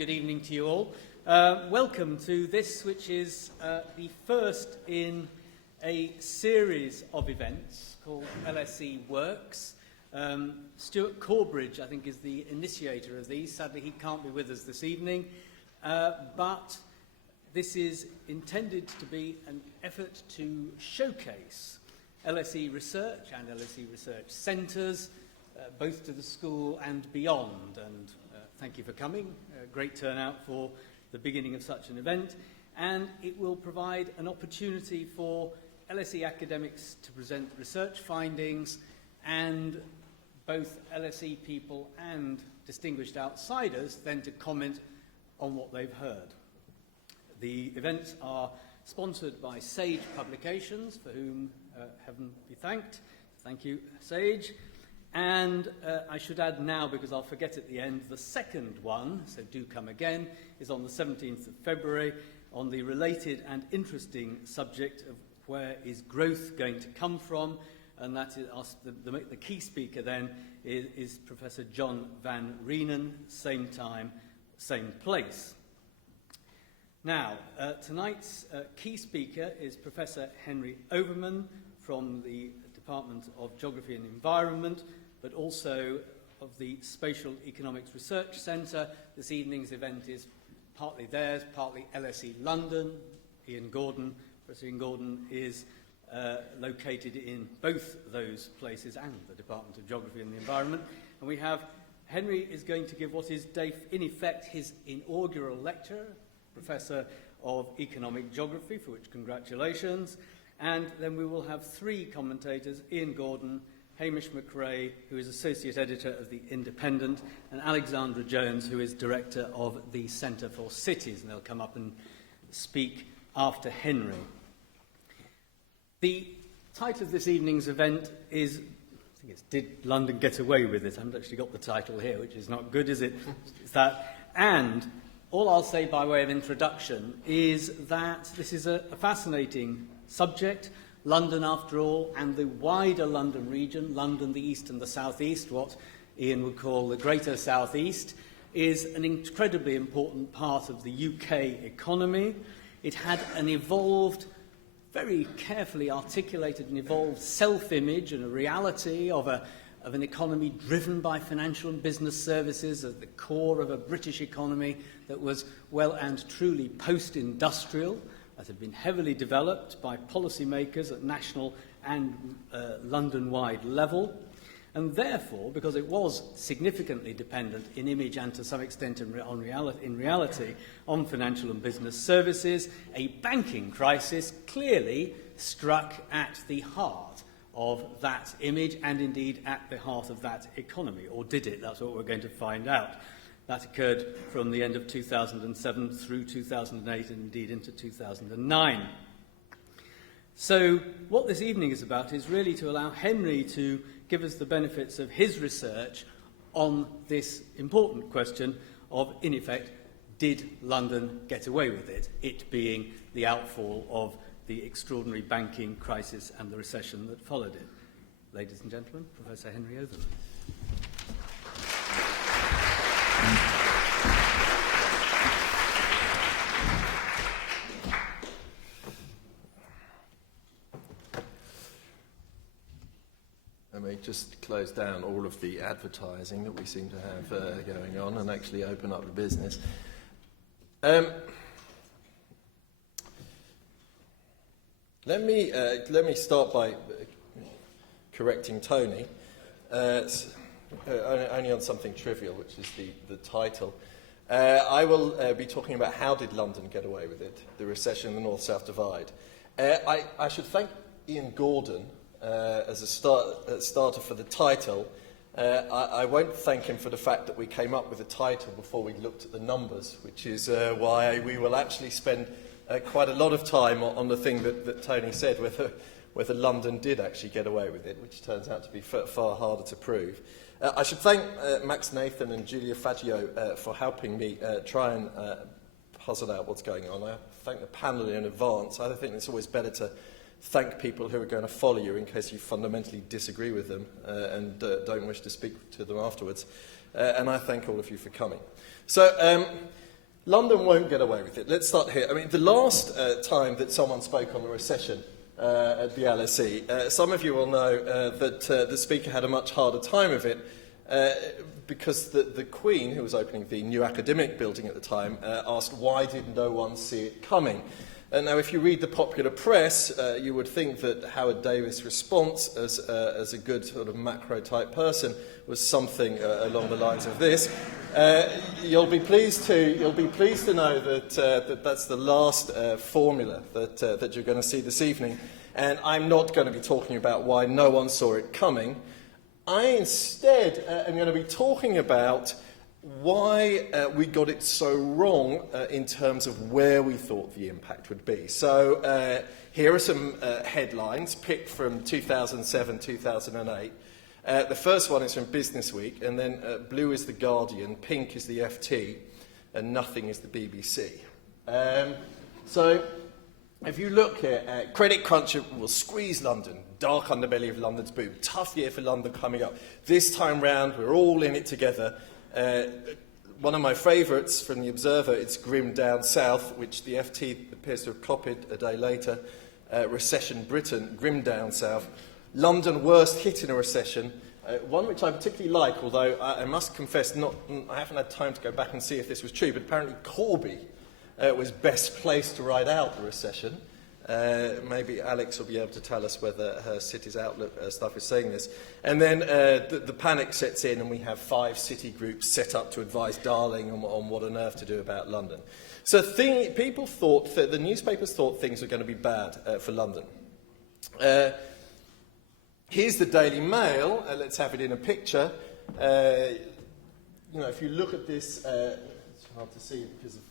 good evening to you all. Welcome to this, which is the first in a series of events called LSE Works. Stuart Corbridge, I think, is the initiator of these. Sadly, he can't be with us this evening, but this is intended to be an effort to showcase LSE research and LSE research centres, both to the school and beyond. And thank you for coming. Great turnout for the beginning of such an event. And it will provide an opportunity for LSE academics to present research findings, and both LSE people and distinguished outsiders then to comment on what they've heard. The events are sponsored by Sage Publications, for whom heaven be thanked. Thank you, Sage. And I should add now, because I'll forget at the end, the second one, so do come again, is on the 17th of February on the related and interesting subject of where is growth going to come from, and that is the key speaker then is Professor John Van Reenen, same time, same place. Now, tonight's key speaker is Professor Henry Overman from the Department of Geography and Environment, but also of the Spatial Economics Research Centre. This evening's event is partly theirs, partly LSE London. Professor Ian Gordon is located in both those places and the Department of Geography and the Environment. And we have Henry is going to give what is, in effect, his inaugural lecture, Professor of Economic Geography, for which congratulations. And then we will have three commentators, Ian Gordon, Hamish McRae, who is Associate Editor of The Independent, and Alexandra Jones, who is Director of the Centre for Cities, and they'll come up and speak after Henry. The title of this evening's event is, I think it's Did London Get Away With It? I haven't actually got the title here, which is not good, is it? It's that. And all I'll say by way of introduction is that this is a fascinating subject. London, after all, and the wider London region, London, the east and the southeast, what Ian would call the greater southeast, is an incredibly important part of the UK economy. It had an evolved, very carefully articulated and evolved self-image and a reality of an economy driven by financial and business services at the core of a British economy that was well and truly post-industrial, that had been heavily developed by policymakers at national and London-wide level. And therefore, because it was significantly dependent in image and to some extent in reality on financial and business services, a banking crisis clearly struck at the heart of that image and indeed at the heart of that economy. Or did it? That's what we're going to find out. That occurred from the end of 2007 through 2008 and indeed into 2009. So what this evening is about is really to allow Henry to give us the benefits of his research on this important question of, in effect, did London get away with it? It being the outfall of the extraordinary banking crisis and the recession that followed it. Ladies and gentlemen, Professor Henry Overman. Let me just close down all of the advertising that we seem to have going on and actually open up the business. Let me start by correcting Tony, only on something trivial, which is the title. I will be talking about how did London get away with it, the recession, the North-South divide. I should thank Ian Gordon as a starter for the title. I won't thank him for the fact that we came up with the title before we looked at the numbers, which is why we will actually spend quite a lot of time on the thing that Tony said, whether London did actually get away with it, which turns out to be far harder to prove. I should thank Max Nathan and Julia Faggio for helping me try and puzzle out what's going on. I thank the panel in advance. I think it's always better to thank people who are going to follow you in case you fundamentally disagree with them and don't wish to speak to them afterwards. And I thank all of you for coming. So London won't get away with it. Let's start here. I mean, the last time that someone spoke on the recession at the LSE, some of you will know that the speaker had a much harder time of it because the Queen, who was opening the new academic building at the time, asked why did no one see it coming. And now, if you read the popular press, you would think that Howard Davis' response as a good sort of McRae-type person was something along the lines of this. You'll be pleased to know that that's the last formula that you're going to see this evening. And I'm not going to be talking about why no one saw it coming. I instead am going to be talking about why we got it so wrong in terms of where we thought the impact would be. So here are some headlines picked from 2007, 2008. The first one is from Business Week, and then blue is The Guardian, pink is the FT, and nothing is the BBC. So if you look here, credit crunch will squeeze London, dark underbelly of London's boom, tough year for London coming up. This time round, we're all in it together. One of my favourites from The Observer, it's Grim Down South, which the FT appears to have copied a day later. Recession Britain, Grim Down South. London worst hit in a recession. One which I particularly like, although I must confess I haven't had time to go back and see if this was true, but apparently Corby was best placed to ride out the recession. Maybe Alex will be able to tell us whether her City's Outlook stuff is saying this. And then the panic sets in and we have 5 city groups set up to advise Darling on what on earth to do about London. So people thought, the newspapers thought things were going to be bad for London. Here's the Daily Mail. Let's have it in a picture. If you look at this, it's hard to see because of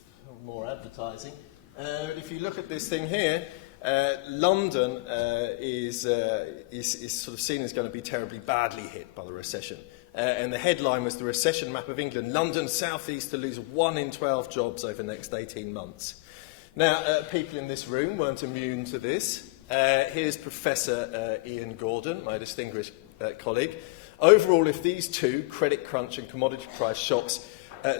more advertising. If you look at this thing here, London is sort of seen as going to be terribly badly hit by the recession. And the headline was the recession map of England. London South East to lose 1 in 12 jobs over the next 18 months. Now, people in this room weren't immune to this. Here's Professor Ian Gordon, my distinguished colleague. Overall, if these two, credit crunch and commodity price shocks,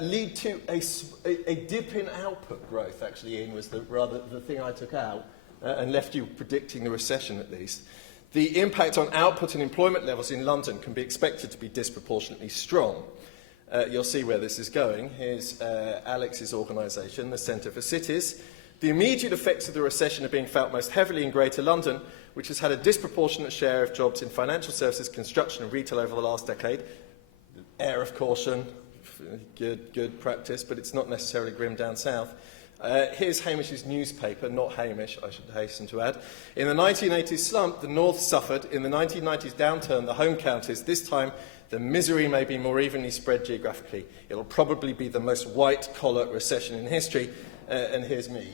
lead to a dip in output growth, actually, Ian, was the thing I took out and left you predicting the recession at least. The impact on output and employment levels in London can be expected to be disproportionately strong. You'll see where this is going. Here's Alex's organisation, the Centre for Cities. The immediate effects of the recession are being felt most heavily in Greater London, which has had a disproportionate share of jobs in financial services, construction and retail over the last decade. Air of caution, good practice, but it's not necessarily grim down south. Here's Hamish's newspaper, not Hamish, I should hasten to add. In the 1980s slump, the North suffered. In the 1990s downturn, the home counties. This time, the misery may be more evenly spread geographically. It'll probably be the most white-collar recession in history. And here's me.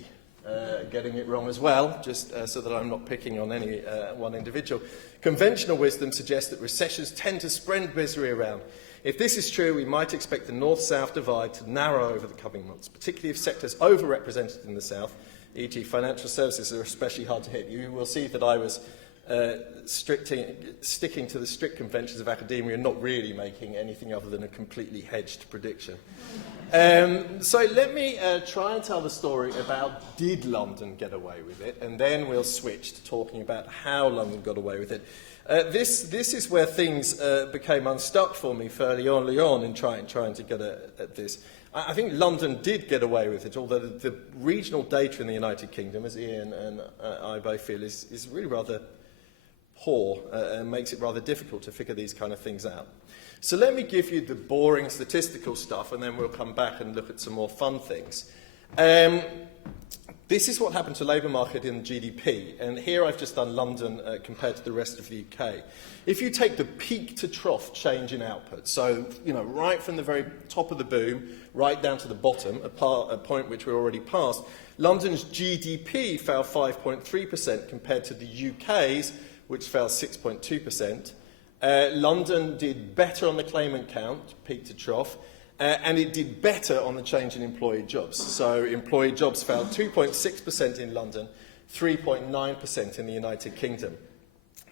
Getting it wrong as well, just so that I'm not picking on any one individual. Conventional wisdom suggests that recessions tend to spread misery around. If this is true, we might expect the north-south divide to narrow over the coming months, particularly if sectors overrepresented in the south, e.g. financial services, are especially hard to hit. You will see that I was sticking to the strict conventions of academia and not really making anything other than a completely hedged prediction. So let me try and tell the story about did London get away with it, and then we'll switch to talking about how London got away with it. This is where things became unstuck for me fairly early on in trying to get at this. I think London did get away with it, although the regional data in the United Kingdom, as Ian and I both feel, is really rather poor and makes it rather difficult to figure these kind of things out. So let me give you the boring statistical stuff, and then we'll come back and look at some more fun things. This is what happened to the labour market in GDP, and here I've just done London compared to the rest of the UK. If you take the peak to trough change in output, so right from the very top of the boom right down to the bottom, a point which we're already past, London's GDP fell 5.3% compared to the UK's, which fell 6.2%. London did better on the claimant count, peak to trough, and it did better on the change in employed jobs. So employed jobs fell 2.6% in London, 3.9% in the United Kingdom.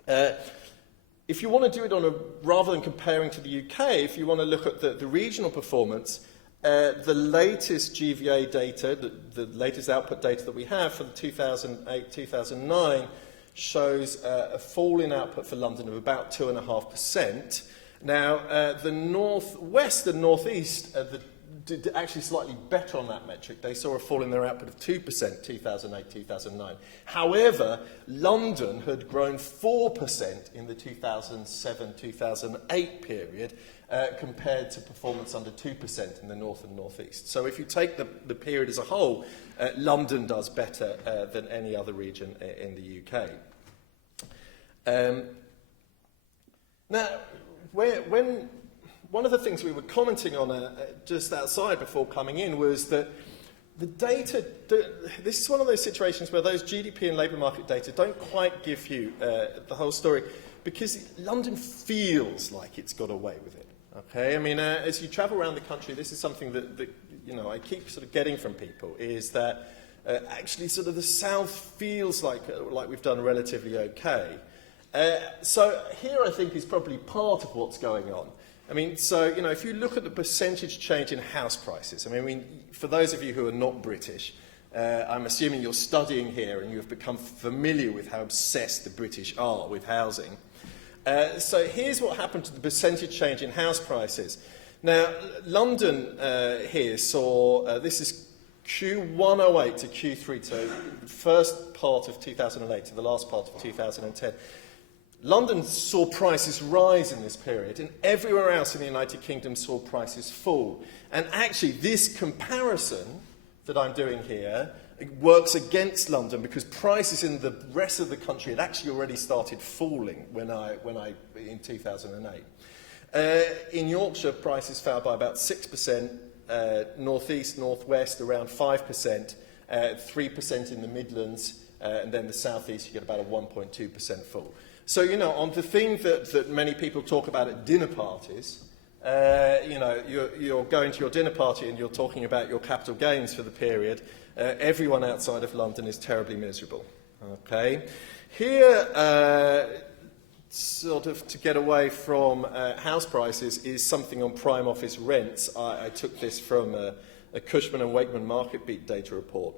If you want to do it rather than comparing to the UK, if you want to look at the regional performance, the latest GVA data, the latest output data that we have for the 2008-2009 shows a fall in output for London of about 2.5%. Now, the North West and North East did actually slightly better on that metric. They saw a fall in their output of 2%, 2008-2009. However, London had grown 4% in the 2007-2008 period, compared to performance under 2% in the North and North East. So if you take the period as a whole, London does better than any other region in the UK. Now, one of the things we were commenting on just outside before coming in was that the data, this is one of those situations where those GDP and labour market data don't quite give you the whole story, because London feels like it's got away with it. Okay, I mean, as you travel around the country, this is something that you know, I keep sort of getting from people, is that actually sort of the South feels like we've done relatively okay. So here I think is probably part of what's going on. I mean, so, you know, if you look at the percentage change in house prices, I mean, for those of you who are not British, I'm assuming you're studying here and you've become familiar with how obsessed the British are with housing. So here's what happened to the percentage change in house prices. Now, London here saw, this is Q108 to Q3, so the first part of 2008 to the last part of 2010. London saw prices rise in this period, and everywhere else in the United Kingdom saw prices fall. And actually, this comparison that I'm doing here works against London, because prices in the rest of the country had actually already started falling in 2008. In Yorkshire, prices fell by about 6%, North East, North West around 5%, 3% in the Midlands, and then the South East you get about a 1.2% fall. So, you know, on the thing that many people talk about at dinner parties, you know, you're going to your dinner party and you're talking about your capital gains for the period. Everyone outside of London is terribly miserable. Okay, here, sort of to get away from house prices, is something on prime office rents. I took this from a Cushman and Wakeman Market Beat data report.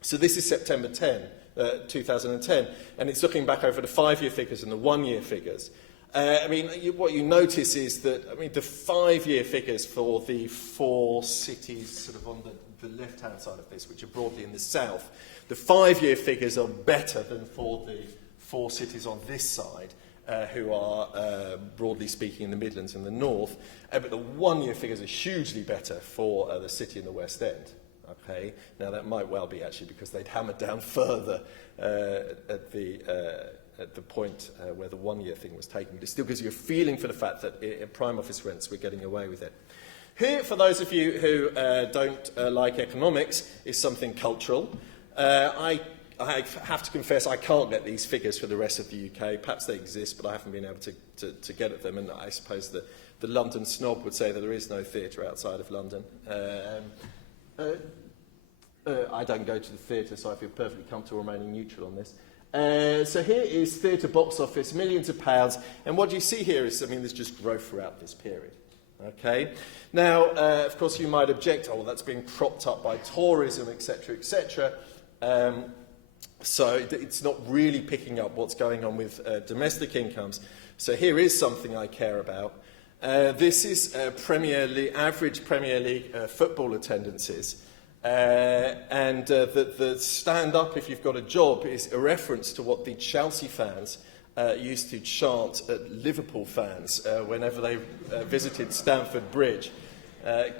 So this is September 2010, and it's looking back over the 5-year figures and the 1-year figures. I mean, what you notice is that, I mean, the 5-year figures for the 4 cities sort of on the left-hand side of this, which are broadly in the south, the 5-year figures are better than for the 4 cities on this side, who are, broadly speaking, in the Midlands and the north. But the 1-year figures are hugely better for the city in the West End. Okay, now that might well be actually because they'd hammered down further at the point where the 1-year thing was taken. But it still gives you a feeling for the fact that in prime office rents we're getting away with it. Here, for those of you who don't like economics, is something cultural. I have to confess I can't get these figures for the rest of the UK. Perhaps they exist, but I haven't been able to get at them. And I suppose the London snob would say that there is no theatre outside of London. I don't go to the theatre, so I feel perfectly comfortable remaining neutral on this. So here is theatre box office, millions of pounds, and what you see here is, I mean, there's just growth throughout this period. Okay. Now, of course, you might object, oh, well, that's being propped up by tourism, etc., etc. So it's not really picking up what's going on with domestic incomes. So here is something I care about. This is average Premier League football attendances. And the stand up if you've got a job is a reference to what the Chelsea fans used to chant at Liverpool fans whenever they visited Stamford Bridge,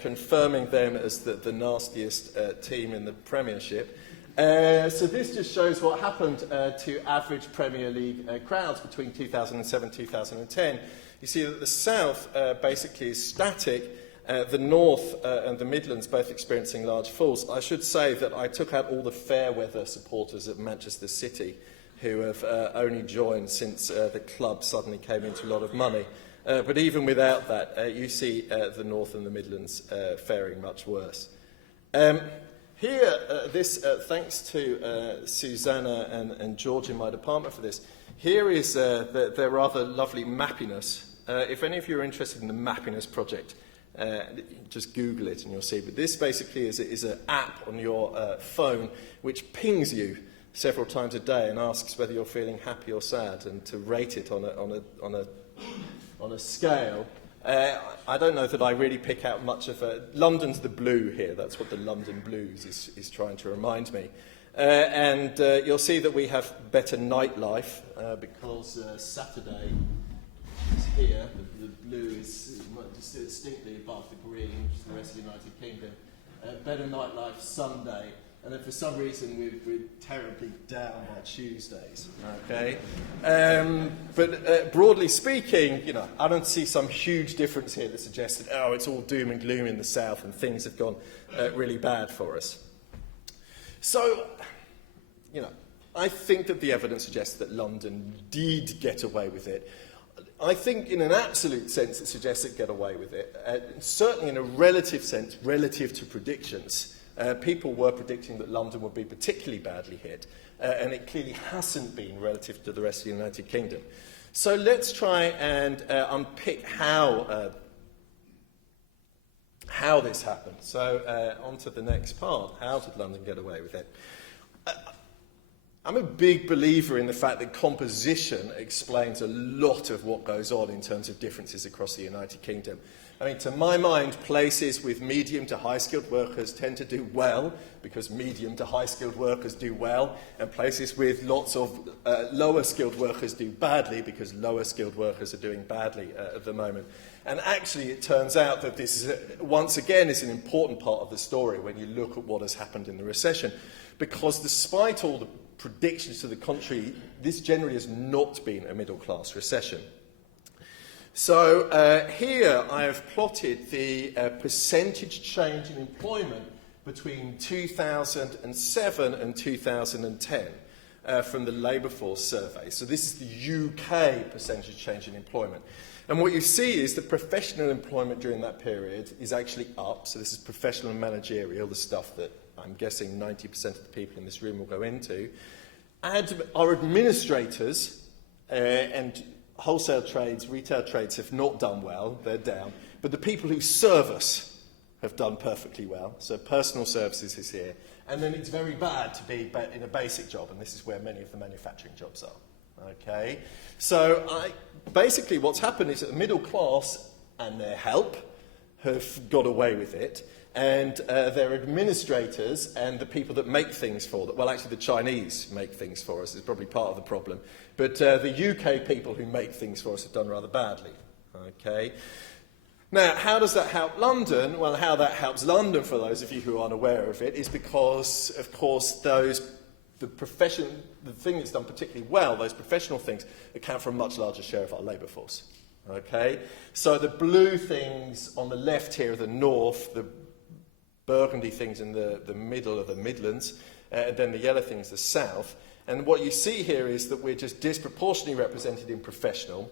confirming them as the nastiest team in the Premiership. So this just shows what happened to average Premier League crowds between 2007 and 2010. You see that the South basically is static, the North and the Midlands both experiencing large falls. I should say that I took out all the fair weather supporters at Manchester City, who have only joined since the club suddenly came into a lot of money. But even without that, you see the North and the Midlands faring much worse. Here, thanks to Susanna and George in my department for this, here is their rather lovely mappiness. If any of you are interested in the mappiness project, Just Google it and you'll see. But this basically is an app on your phone which pings you several times a day and asks whether you're feeling happy or sad, and to rate it on a scale. I don't know that I really pick out much of London's the blue here. That's what the London Blues is trying to remind me. And you'll see that we have better nightlife because Saturday is here. The blue is distinctly above the green, which is the rest of the United Kingdom. Better nightlife Sunday. And then for some reason we're terribly down on Tuesdays. Okay, but broadly speaking, I don't see some huge difference here that suggests that it's all doom and gloom in the south and things have gone really bad for us. So, I think that the evidence suggests that London did get away with it. I think in an absolute sense it suggests it get away with it. Certainly in a relative sense, relative to predictions. People were predicting that London would be particularly badly hit, and it clearly hasn't been relative to the rest of the United Kingdom. So let's try and unpick how this happened. So on to the next part. How did London get away with it? I'm a big believer in the fact that composition explains a lot of what goes on in terms of differences across the United Kingdom. I mean, to my mind, places with medium to high-skilled workers tend to do well because medium to high-skilled workers do well, and places with lots of lower-skilled workers do badly because lower-skilled workers are doing badly at the moment. And actually, it turns out that this, once again, is an important part of the story when you look at what has happened in the recession, because despite all the predictions to the contrary, this generally has not been a middle-class recession. So here I have plotted the percentage change in employment between 2007 and 2010 from the Labour Force survey. So this is the UK percentage change in employment. And what you see is that professional employment during that period is actually up. So this is professional and managerial, the stuff that I'm guessing 90% of the people in this room will go into. And our administrators and wholesale trades, retail trades have not done well, they're down. But the people who serve us have done perfectly well. So personal services is here. And then it's very bad to be in a basic job, and this is where many of the manufacturing jobs are. Okay? So basically what's happened is that the middle class and their help have got away with it. And their administrators and the people that make things for them, well, actually the Chinese make things for us is probably part of the problem, but the UK people who make things for us have done rather badly. Okay. Now, how does that help London? Well, how that helps London, for those of you who aren't aware of it, is because, of course, the thing that's done particularly well, those professional things, account for a much larger share of our labour force. Okay. So the blue things on the left here are the north, the burgundy things in the middle of the Midlands, and then the yellow things the south. And what you see here is that we're just disproportionately represented in professional,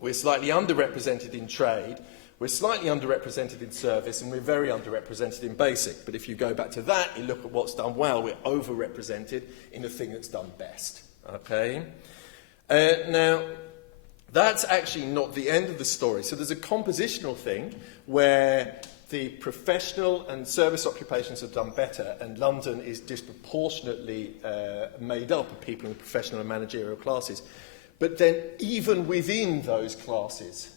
we're slightly underrepresented in trade, we're slightly underrepresented in service, and we're very underrepresented in basic. But if you go back to that, you look at what's done well, we're overrepresented in the thing that's done best. Okay? Now, that's actually not the end of the story. So there's a compositional thing where the professional and service occupations have done better, and London is disproportionately made up of people in the professional and managerial classes. But then even within those classes,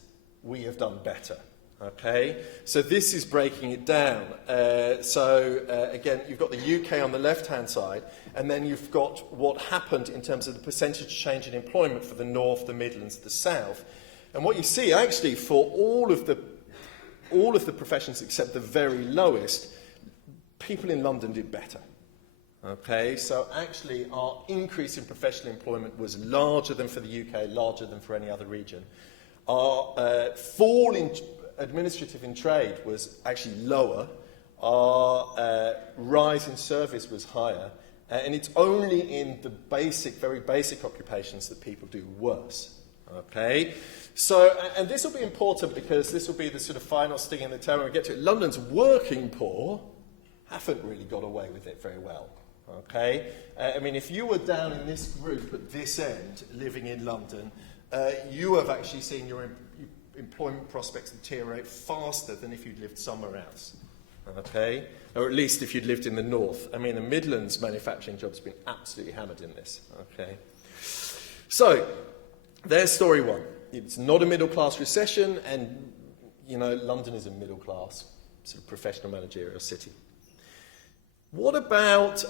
we have done better. Okay? So this is breaking it down. Again, you've got the UK on the left-hand side, and then you've got what happened in terms of the percentage change in employment for the North, the Midlands, the South. And what you see, actually, for all of the professions except the very lowest, people in London did better. Okay, so actually our increase in professional employment was larger than for the UK, larger than for any other region. Our fall in administrative in trade was actually lower. Our rise in service was higher. And it's only in the very basic occupations that people do worse. Okay, so, and this will be important because this will be the sort of final sting in the tail when we get to it. London's working poor haven't really got away with it very well. Okay, I mean, if you were down in this group at this end, living in London, you have actually seen your employment prospects deteriorate faster than if you'd lived somewhere else. Okay? Or at least if you'd lived in the north. I mean, the Midlands manufacturing jobs have been absolutely hammered in this. Okay? So, there's story one. It's not a middle-class recession, and, London is a middle-class, sort of professional managerial city. What about,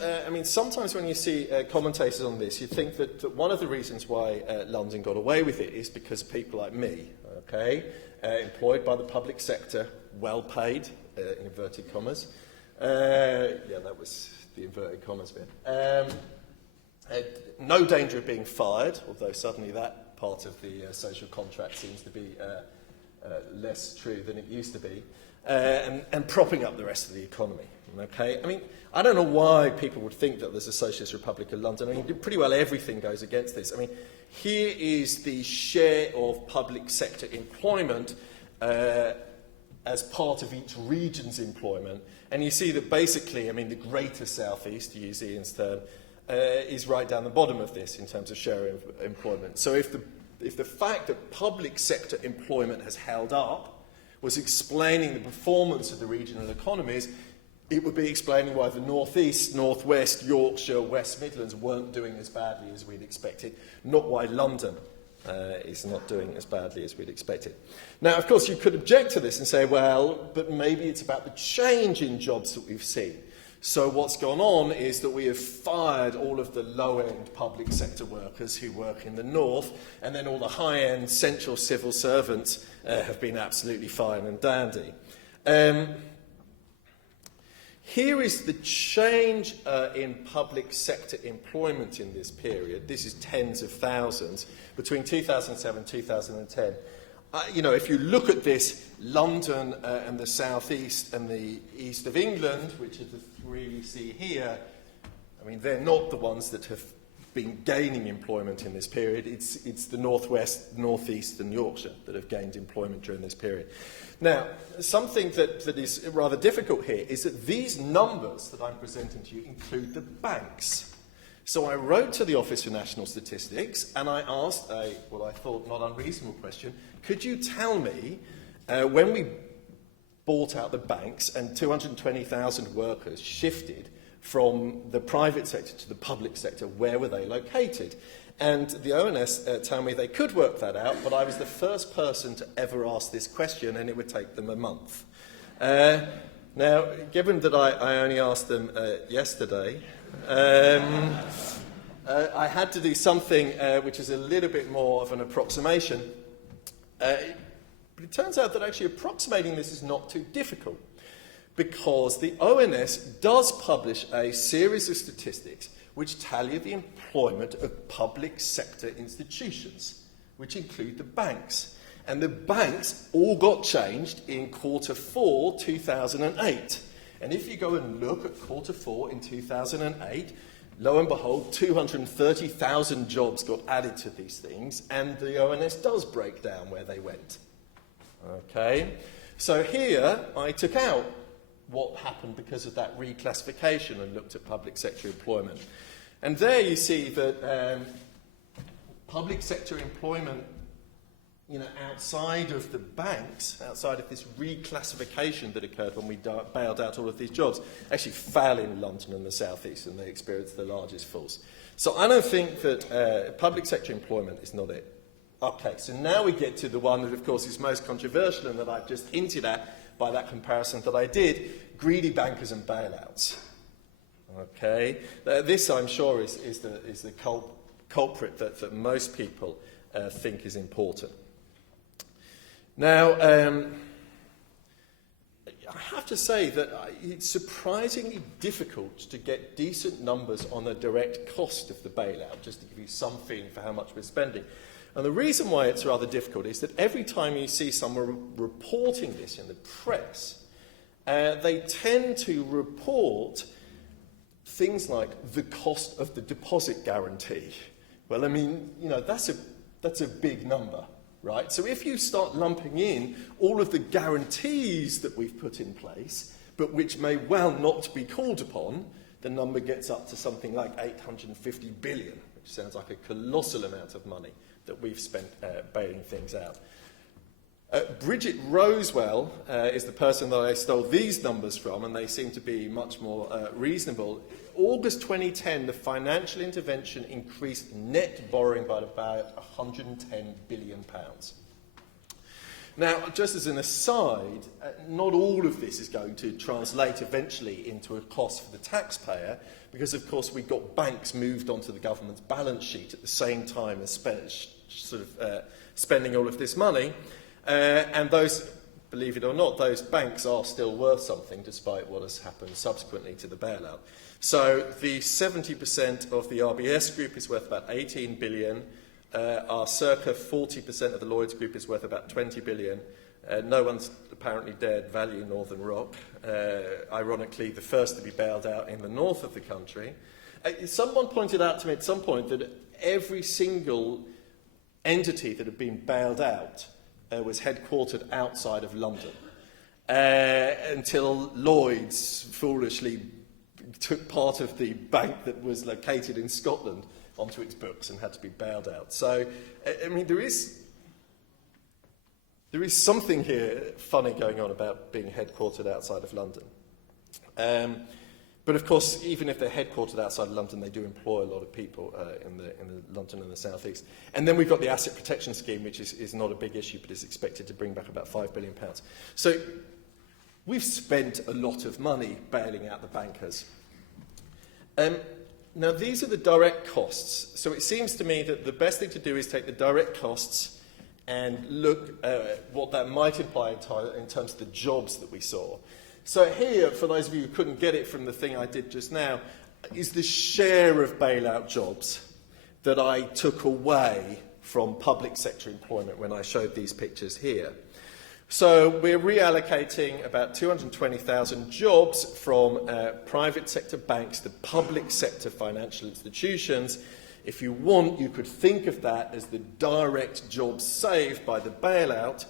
sometimes when you see commentators on this, you think that one of the reasons why London got away with it is because people like me, okay, employed by the public sector, well paid, in inverted commas. That was the inverted commas bit. No danger of being fired, although suddenly that part of the social contract seems to be less true than it used to be, and propping up the rest of the economy. Okay, I don't know why people would think that there's a Socialist Republic of London. Pretty well everything goes against this. Here is the share of public sector employment as part of each region's employment, and you see that basically, the Greater South East, to use Ian's term, is right down the bottom of this in terms of share of employment. So if the fact that public sector employment has held up was explaining the performance of the regional economies, it would be explaining why the North East, North West, Yorkshire, West Midlands weren't doing as badly as we'd expected, not why London is not doing as badly as we'd expected. Now, of course, you could object to this and say, well, but maybe it's about the change in jobs that we've seen. So what's gone on is that we have fired all of the low-end public sector workers who work in the north, and then all the high-end central civil servants have been absolutely fine and dandy. Here is the change in public sector employment in this period. This is tens of thousands between 2007 and 2010. If you look at this, London and the South East and the East of England, which are the three you see here, they're not the ones that have been gaining employment in this period. It's the North West, North East and Yorkshire that have gained employment during this period. Now, something that is rather difficult here is that these numbers that I'm presenting to you include the banks. So I wrote to the Office for National Statistics and I asked what I thought not unreasonable question: could you tell me when we bought out the banks and 220,000 workers shifted from the private sector to the public sector, where were they located? And the ONS tell me they could work that out, but I was the first person to ever ask this question, and it would take them a month. Now, given that I only asked them yesterday, I had to do something which is a little bit more of an approximation. But it turns out that actually approximating this is not too difficult, because the ONS does publish a series of statistics which tally the employment of public sector institutions, which include the banks. And the banks all got changed in Q4 2008. And if you go and look at Q4 in 2008, lo and behold, 230,000 jobs got added to these things, and the ONS does break down where they went. Okay, so here I took out what happened because of that reclassification and looked at public sector employment. And there you see that public sector employment, outside of the banks, outside of this reclassification that occurred when we bailed out all of these jobs, actually fell in London and the South East, and they experienced the largest falls. So I don't think that public sector employment is not it. Okay, so now we get to the one that, of course, is most controversial and that I've just hinted at by that comparison that I did: greedy bankers and bailouts. Okay, this I'm sure is the culprit that most people think is important. Now, I have to say that it's surprisingly difficult to get decent numbers on the direct cost of the bailout, just to give you some feeling for how much we're spending. And the reason why it's rather difficult is that every time you see someone reporting this in the press, they tend to report things like the cost of the deposit guarantee. Well, that's a big number, right? So if you start lumping in all of the guarantees that we've put in place, but which may well not be called upon, the number gets up to something like 850 billion, which sounds like a colossal amount of money that we've spent bailing things out. Bridget Rosewell is the person that I stole these numbers from, and they seem to be much more reasonable. August 2010, the financial intervention increased net borrowing by about £110 billion. Now, just as an aside, not all of this is going to translate eventually into a cost for the taxpayer, because of course we've got banks moved onto the government's balance sheet at the same time as spending all of this money. And those, believe it or not, those banks are still worth something despite what has happened subsequently to the bailout. So the 70% of the RBS group is worth about 18 billion. Our circa 40% of the Lloyds group is worth about 20 billion. No one's apparently dared value Northern Rock. Ironically, the first to be bailed out in the north of the country. Someone pointed out to me at some point that every single entity that had been bailed out was headquartered outside of London, until Lloyds foolishly took part of the bank that was located in Scotland onto its books and had to be bailed out. So, I mean, there is something here funny going on about being headquartered outside of London. But of course, even if they're headquartered outside of London, they do employ a lot of people in the London and the South East. And then we've got the asset protection scheme, which is not a big issue, but is expected to bring back about £5 billion. So we've spent a lot of money bailing out the bankers. Now, these are the direct costs. So it seems to me that the best thing to do is take the direct costs and look at what that might imply in terms of the jobs that we saw. So here, for those of you who couldn't get it from the thing I did just now, is the share of bailout jobs that I took away from public sector employment when I showed these pictures here. So we're reallocating about 220,000 jobs from private sector banks to public sector financial institutions. If you want, you could think of that as the direct jobs saved by the bailout.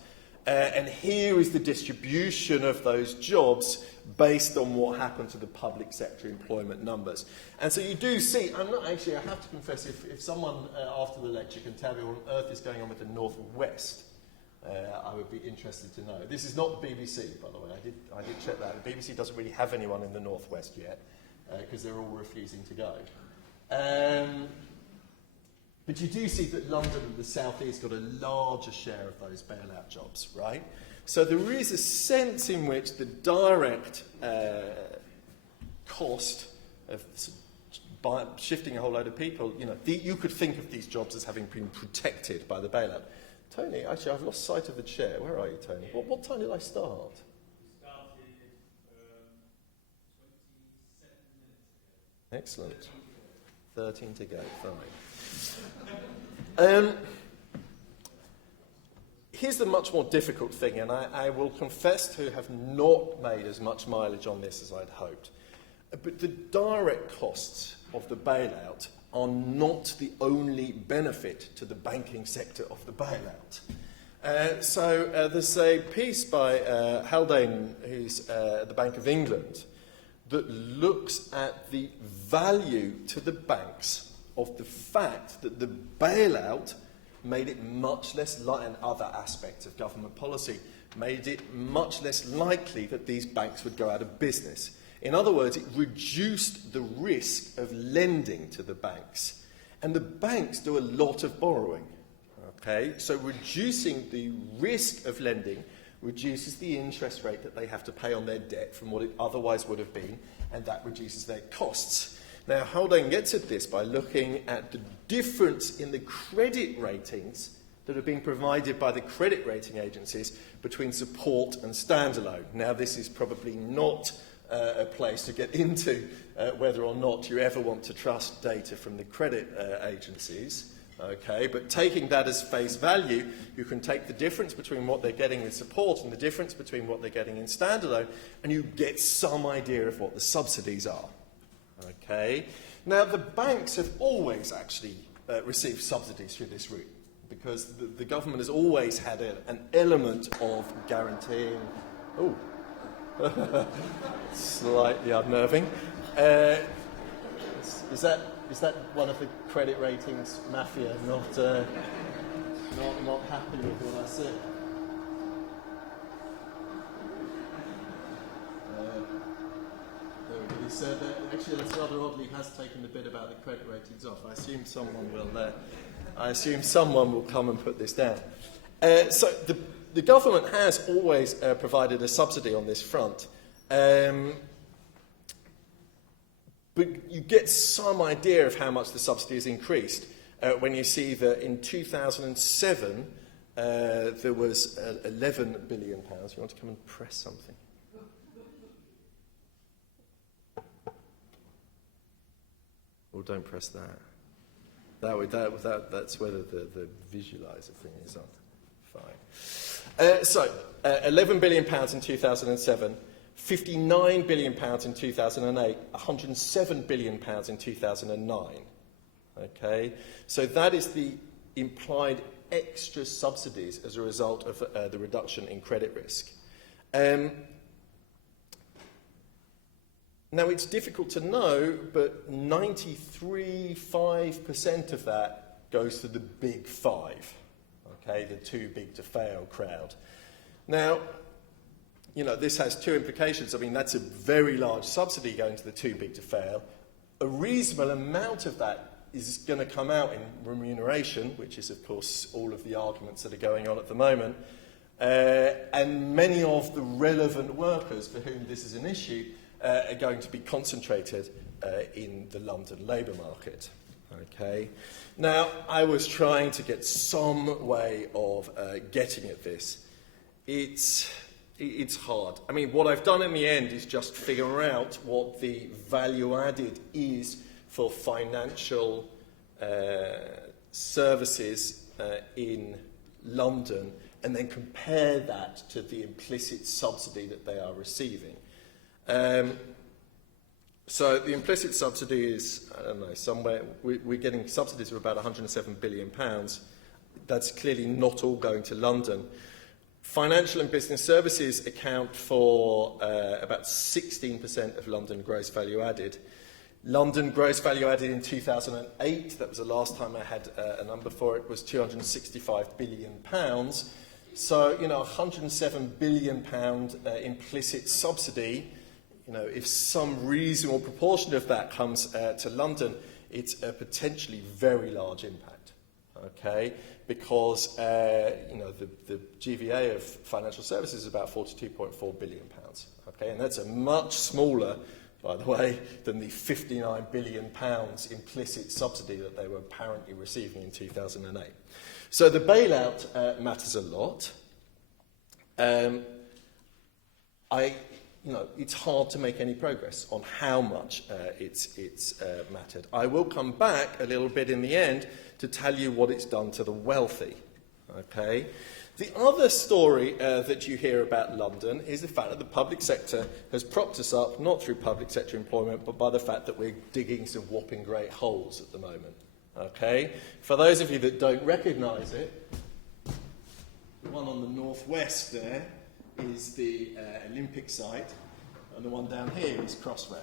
And here is the distribution of those jobs based on what happened to the public sector employment numbers. And so you do see, I have to confess, if someone after the lecture can tell me what on earth is going on with the North and West, I would be interested to know. This is not the BBC, by the way. I did check that. The BBC doesn't really have anyone in the North West yet, because they're all refusing to go. But you do see that London and the South East got a larger share of those bailout jobs, right? So there is a sense in which the direct cost of shifting a whole load of people, you could think of these jobs as having been protected by the bailout. Tony, actually, I've lost sight of the chair. Where are you, Tony? What time did I start? We started 27 minutes ago. Excellent. 13 to go, fine. Here's the much more difficult thing, and I will confess to have not made as much mileage on this as I'd hoped. But the direct costs of the bailout are not the only benefit to the banking sector of the bailout. So there's a piece by Haldane, who's at the Bank of England, that looks at the value to the banks of the fact that the bailout made it much less and other aspects of government policy made it much less likely that these banks would go out of business. In other words, it reduced the risk of lending to the banks. And the banks do a lot of borrowing. Okay? So reducing the risk of lending reduces the interest rate that they have to pay on their debt from what it otherwise would have been, and that reduces their costs. Now, Haldane gets at this by looking at the difference in the credit ratings that are being provided by the credit rating agencies between support and standalone. Now, this is probably not a place to get into whether or not you ever want to trust data from the credit agencies. Okay, but taking that as face value, you can take the difference between what they're getting with support and the difference between what they're getting in standalone, and you get some idea of what the subsidies are. Okay, now the banks have always actually received subsidies through this route, because the government has always had an element of guaranteeing. Oh, slightly unnerving. Is that one of the credit ratings mafia not happy with what I said? actually, that's rather oddly has taken the bit about the credit ratings off. I assume someone will come and put this down. So the government has always provided a subsidy on this front. But you get some idea of how much the subsidy has increased when you see that in 2007 there was £11 billion. You want to come and press something? Or don't press that. That's whether the visualizer thing is on. Fine. So, £11 billion in 2007, £59 billion in 2008, £107 billion in 2009. Okay? So that is the implied extra subsidies as a result of the reduction in credit risk. Now, it's difficult to know, but 93.5% of that goes to the big five, okay, the too big to fail crowd. Now, you know, this has two implications. I mean, that's a very large subsidy going to the too big to fail. A reasonable amount of that is going to come out in remuneration, which is, of course, all of the arguments that are going on at the moment. And many of the relevant workers for whom this is an issue are going to be concentrated in the London labour market. Okay. Now, I was trying to get some way of getting at this. It's hard. I mean, what I've done in the end is just figure out what the value added is for financial services in London, and then compare that to the implicit subsidy that they are receiving. So the implicit subsidy is, I don't know, somewhere, we're getting subsidies of about £107 billion. That's clearly not all going to London. Financial and business services account for about 16% of London gross value added. London gross value added in 2008, that was the last time I had a number for it, was £265 billion. So, you know, £107 billion implicit subsidy. You know, if some reasonable proportion of that comes to London, it's a potentially very large impact, okay? Because, you know, the GVA of financial services is about £42.4 billion, okay? And that's a much smaller, by the way, than the £59 billion implicit subsidy that they were apparently receiving in 2008. So the bailout matters a lot. You know, it's hard to make any progress on how much it's mattered. I will come back a little bit in the end to tell you what it's done to the wealthy. Okay? The other story that you hear about London is the fact that the public sector has propped us up, not through public sector employment, but by the fact that we're digging some whopping great holes at the moment. Okay? For those of you that don't recognise it, the one on the northwest there is the Olympic site, and the one down here is Crossrail.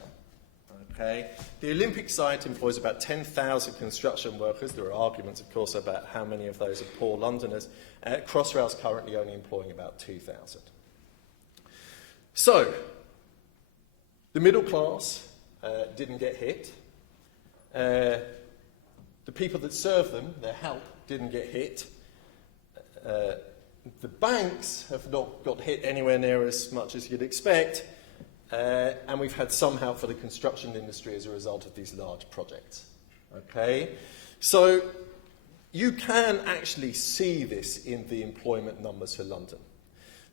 Okay? The Olympic site employs about 10,000 construction workers. There are arguments, of course, about how many of those are poor Londoners. Crossrail is currently only employing about 2,000. So, the middle class didn't get hit. The people that serve them, their help, didn't get hit. The banks have not got hit anywhere near as much as you'd expect, and we've had some help for the construction industry as a result of these large projects. Okay? So you can actually see this in the employment numbers for London.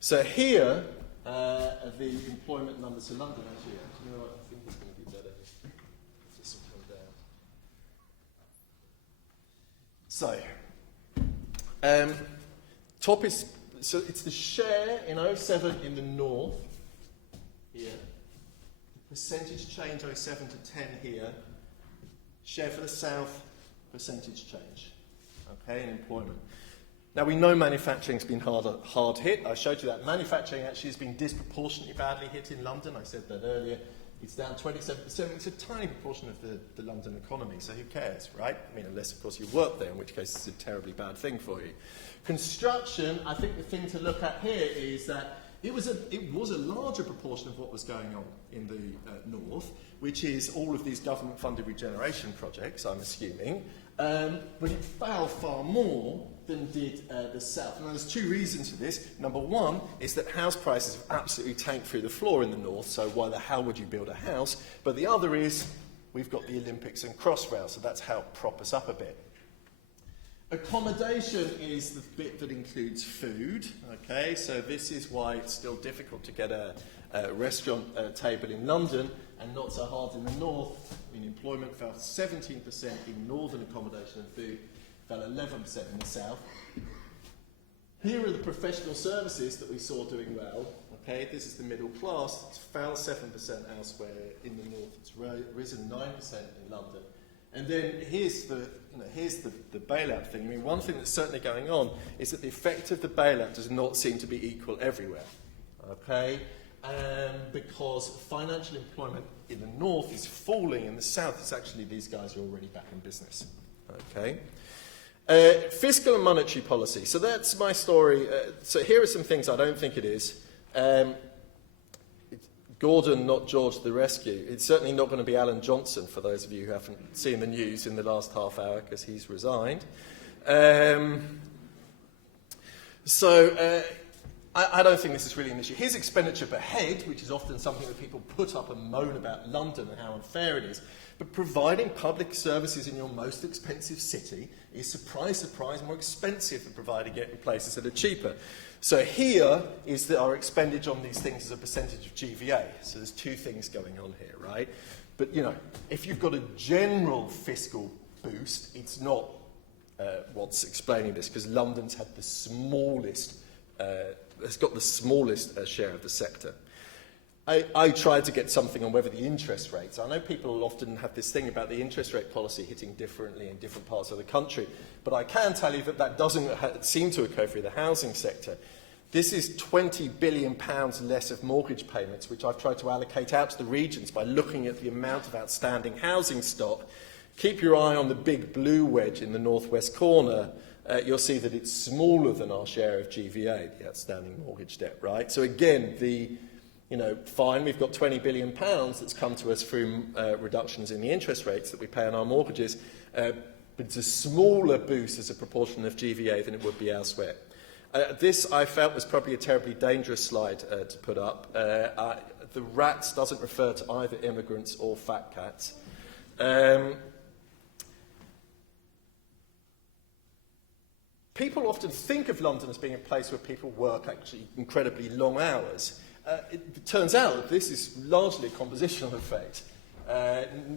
So here are the employment numbers for London. Actually, you know what? I think it's going to be better. Just come down. So, top is, so it's the share in 07 in the north, here. The percentage change 07 to 10 here. Share for the south, percentage change. Okay, in employment. Now we know manufacturing's been hard hit. I showed you that manufacturing actually has been disproportionately badly hit in London. I said that earlier. It's down 27%. It's a tiny proportion of the London economy, so who cares, right? I mean, unless, of course, you work there, in which case it's a terribly bad thing for you. Construction, I think the thing to look at here is that it was a larger proportion of what was going on in the north, which is all of these government-funded regeneration projects, I'm assuming, but it fell far more than did the south. And there's two reasons for this. Number one is that house prices have absolutely tanked through the floor in the north, so why the hell would you build a house? But the other is we've got the Olympics and Crossrail, so that's helped prop us up a bit. Accommodation is the bit that includes food, okay, so this is why it's still difficult to get a restaurant table in London and not so hard in the north. I mean, employment fell 17% in northern accommodation and food, fell 11% in the south. Here are the professional services that we saw doing well, okay, this is the middle class, it's fell 7% elsewhere in the north, it's risen 9% in London. And then here's the bailout thing. I mean, one thing that's certainly going on is that the effect of the bailout does not seem to be equal everywhere, okay? Because financial employment in the north is falling, in the south it's actually these guys are already back in business, okay? Fiscal and monetary policy. So that's my story. So here are some things I don't think it is. Gordon, not George the Rescue. It's certainly not going to be Alan Johnson, for those of you who haven't seen the news in the last half hour, because he's resigned. I don't think this is really an issue. Here's expenditure per head, which is often something that people put up and moan about London and how unfair it is. But providing public services in your most expensive city is, surprise, surprise, more expensive than providing it in places that are cheaper. So here is our expenditure on these things as a percentage of GVA. So there's two things going on here, right? But, you know, if you've got a general fiscal boost, it's not what's explaining this, because London's had the smallest, it's got the smallest share of the sector. I tried to get something on whether the interest rates, I know people often have this thing about the interest rate policy hitting differently in different parts of the country, but I can tell you that that doesn't seem to occur through the housing sector. This is £20 billion less of mortgage payments, which I've tried to allocate out to the regions by looking at the amount of outstanding housing stock. Keep your eye on the big blue wedge in the northwest corner. You'll see that it's smaller than our share of GVA, the outstanding mortgage debt, right? So again, fine, we've got £20 billion that's come to us through reductions in the interest rates that we pay on our mortgages, but it's a smaller boost as a proportion of GVA than it would be elsewhere. This, I felt, was probably a terribly dangerous slide to put up. The rats doesn't refer to either immigrants or fat cats. People often think of London as being a place where people work actually incredibly long hours. It turns out this is largely a compositional effect,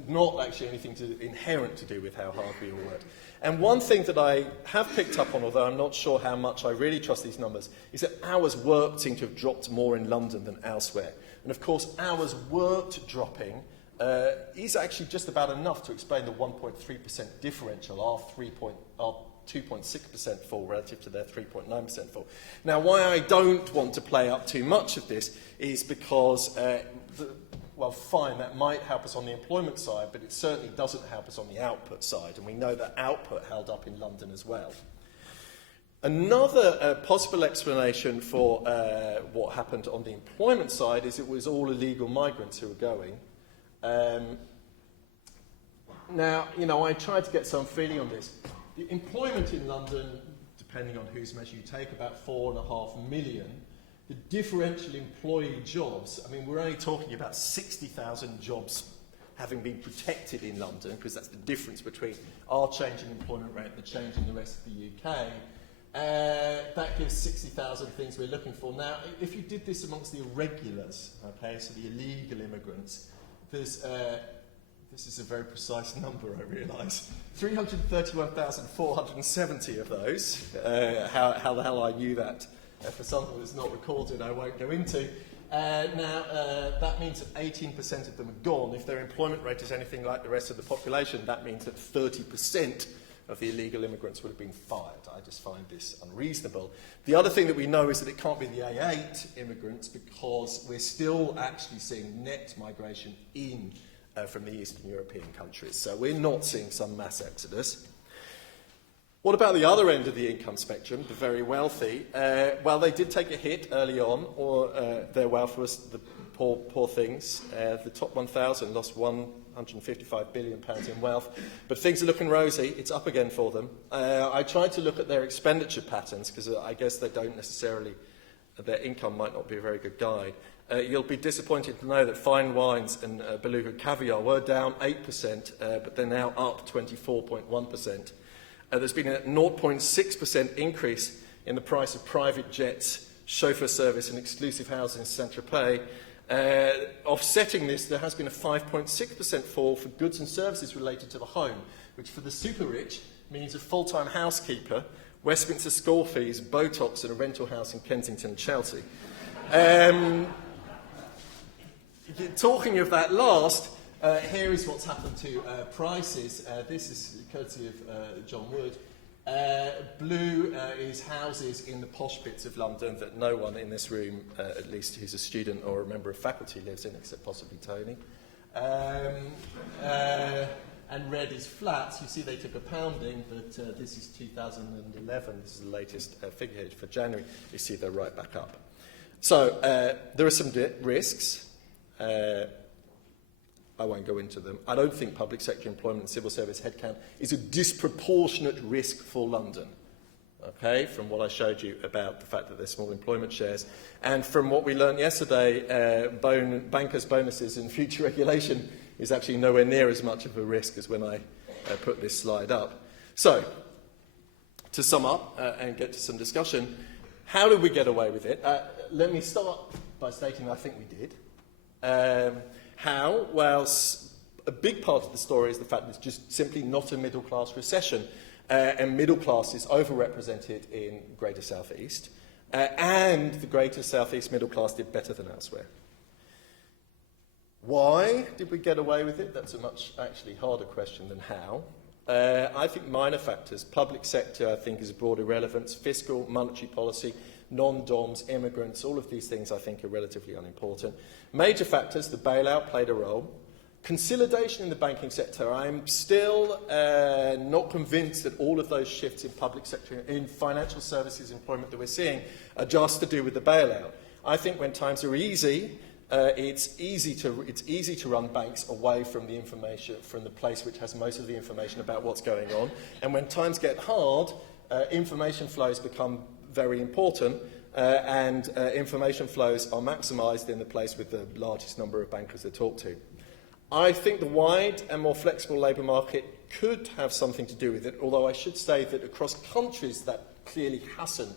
not actually anything inherent to do with how hard we all work. And one thing that I have picked up on, although I'm not sure how much I really trust these numbers, is that hours worked seem to have dropped more in London than elsewhere. And of course, hours worked dropping is actually just about enough to explain the 1.3% differential, our 2.6% fall relative to their 3.9% fall. Now, why I don't want to play up too much of this is because, well, fine, that might help us on the employment side, but it certainly doesn't help us on the output side, and we know that output held up in London as well. Another possible explanation for what happened on the employment side is it was all illegal migrants who were going. Now, I tried to get some feeling on this. The employment in London, depending on whose measure you take, about 4.5 million. The differential employee jobs, I mean, we're only talking about 60,000 jobs having been protected in London, because that's the difference between our change in employment rate and the change in the rest of the UK. That gives 60,000 things we're looking for. Now, if you did this amongst the irregulars, okay, so the illegal immigrants, there's this is a very precise number, I realise. 331,470 of those. How the hell I knew that for something that's not recorded, I won't go into. That means that 18% of them are gone. If their employment rate is anything like the rest of the population, that means that 30% of the illegal immigrants would have been fired. I just find this unreasonable. The other thing that we know is that it can't be the A8 immigrants, because we're still actually seeing net migration in from the Eastern European countries. So we're not seeing some mass exodus. What about the other end of the income spectrum, the very wealthy? Well, they did take a hit early on, or their wealth was the poor things. The top 1,000 lost £155 billion in wealth, but things are looking rosy. It's up again for them. I tried to look at their expenditure patterns, because I guess they don't necessarily, their income might not be a very good guide. You'll be disappointed to know that fine wines and beluga caviar were down 8%, but they're now up 24.1%. There's been a 0.6% increase in the price of private jets, chauffeur service and exclusive housing in Saint-Tropez. Offsetting this, there has been a 5.6% fall for goods and services related to the home, which for the super rich means a full-time housekeeper, Westminster school fees, Botox and a rental house in Kensington and Chelsea. Talking of that last, here is what's happened to prices. This is courtesy of John Wood. Blue is houses in the posh bits of London that no one in this room, at least who's a student or a member of faculty, lives in, except possibly Tony. And red is flats. You see they took a pounding, but this is 2011. This is the latest figure for January. You see they're right back up. So there are some risks. I won't go into them. I don't think public sector employment and civil service headcount is a disproportionate risk for London, okay, from what I showed you about the fact that there's small employment shares. And from what we learned yesterday, bankers' bonuses and future regulation is actually nowhere near as much of a risk as when I put this slide up. So, to sum up and get to some discussion, how did we get away with it? Let me start by stating I think we did. How? Well, a big part of the story is the fact that it's just simply not a middle-class recession, and middle class is overrepresented in Greater South East, and the Greater South East middle class did better than elsewhere. Why did we get away with it? That's a much actually harder question than how. I think minor factors. Public sector, I think, is of broader relevance. Fiscal, monetary policy, non-DOMs, immigrants, all of these things I think are relatively unimportant. Major factors, the bailout played a role. Consolidation in the banking sector, I'm still not convinced that all of those shifts in public sector, in financial services employment that we're seeing are just to do with the bailout. I think when times are easy, it's easy to run banks away from the information, from the place which has most of the information about what's going on. And when times get hard, information flows become very important, and information flows are maximised in the place with the largest number of bankers they talk to. I think the wide and more flexible labour market could have something to do with it, although I should say that across countries that clearly hasn't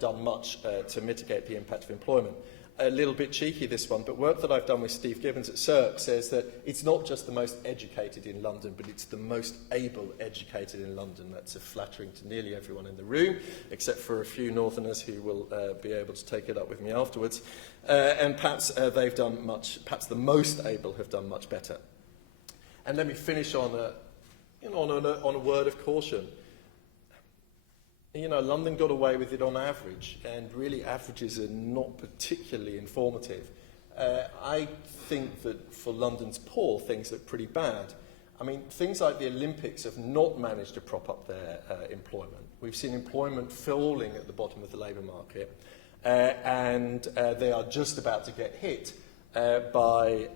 done much to mitigate the impact of employment. A little bit cheeky, this one, but work that I've done with Steve Gibbons at CERC says that it's not just the most educated in London, but it's the most able educated in London. That's flattering to nearly everyone in the room, except for a few Northerners who will be able to take it up with me afterwards. And perhaps they've done much, perhaps the most able have done much better. And let me finish on a word of caution. You know, London got away with it on average, and really averages are not particularly informative. I think that for London's poor, things look pretty bad. I mean, things like the Olympics have not managed to prop up their employment. We've seen employment falling at the bottom of the labour market, and they are just about to get hit by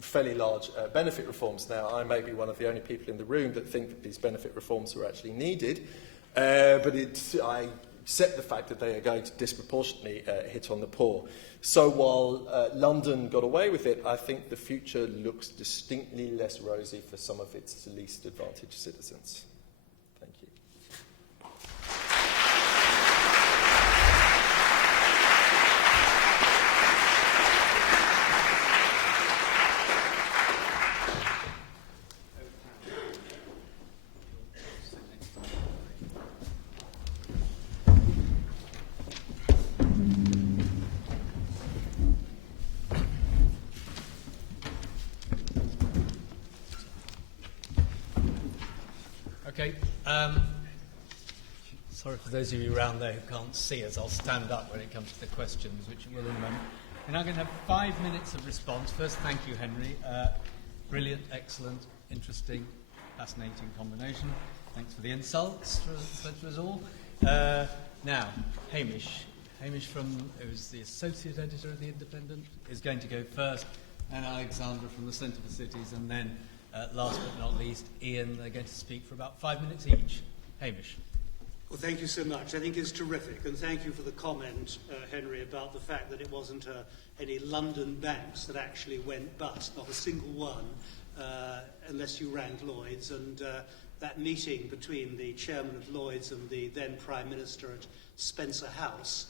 fairly large benefit reforms. Now, I may be one of the only people in the room that think that these benefit reforms are actually needed, but I accept the fact that they are going to disproportionately hit on the poor. So while London got away with it, I think the future looks distinctly less rosy for some of its least advantaged citizens. Thank you. Okay. Sorry for those of you around there who can't see us. I'll stand up when it comes to the questions, which will in a moment. We're now going to have 5 minutes of response. First, thank you, Henry. Brilliant, excellent, interesting, fascinating combination. Thanks for the insults to us all. Now, Hamish. Hamish, who's the associate editor of The Independent, is going to go first, and Alexandra from the Centre for Cities, and then, last but not least, Ian. They're going to speak for about 5 minutes each. Hamish. Well, thank you so much. I think it's terrific, and thank you for the comment, Henry, about the fact that it wasn't any London banks that actually went bust, not a single one, unless you rank Lloyds, and that meeting between the chairman of Lloyds and the then Prime Minister at Spencer House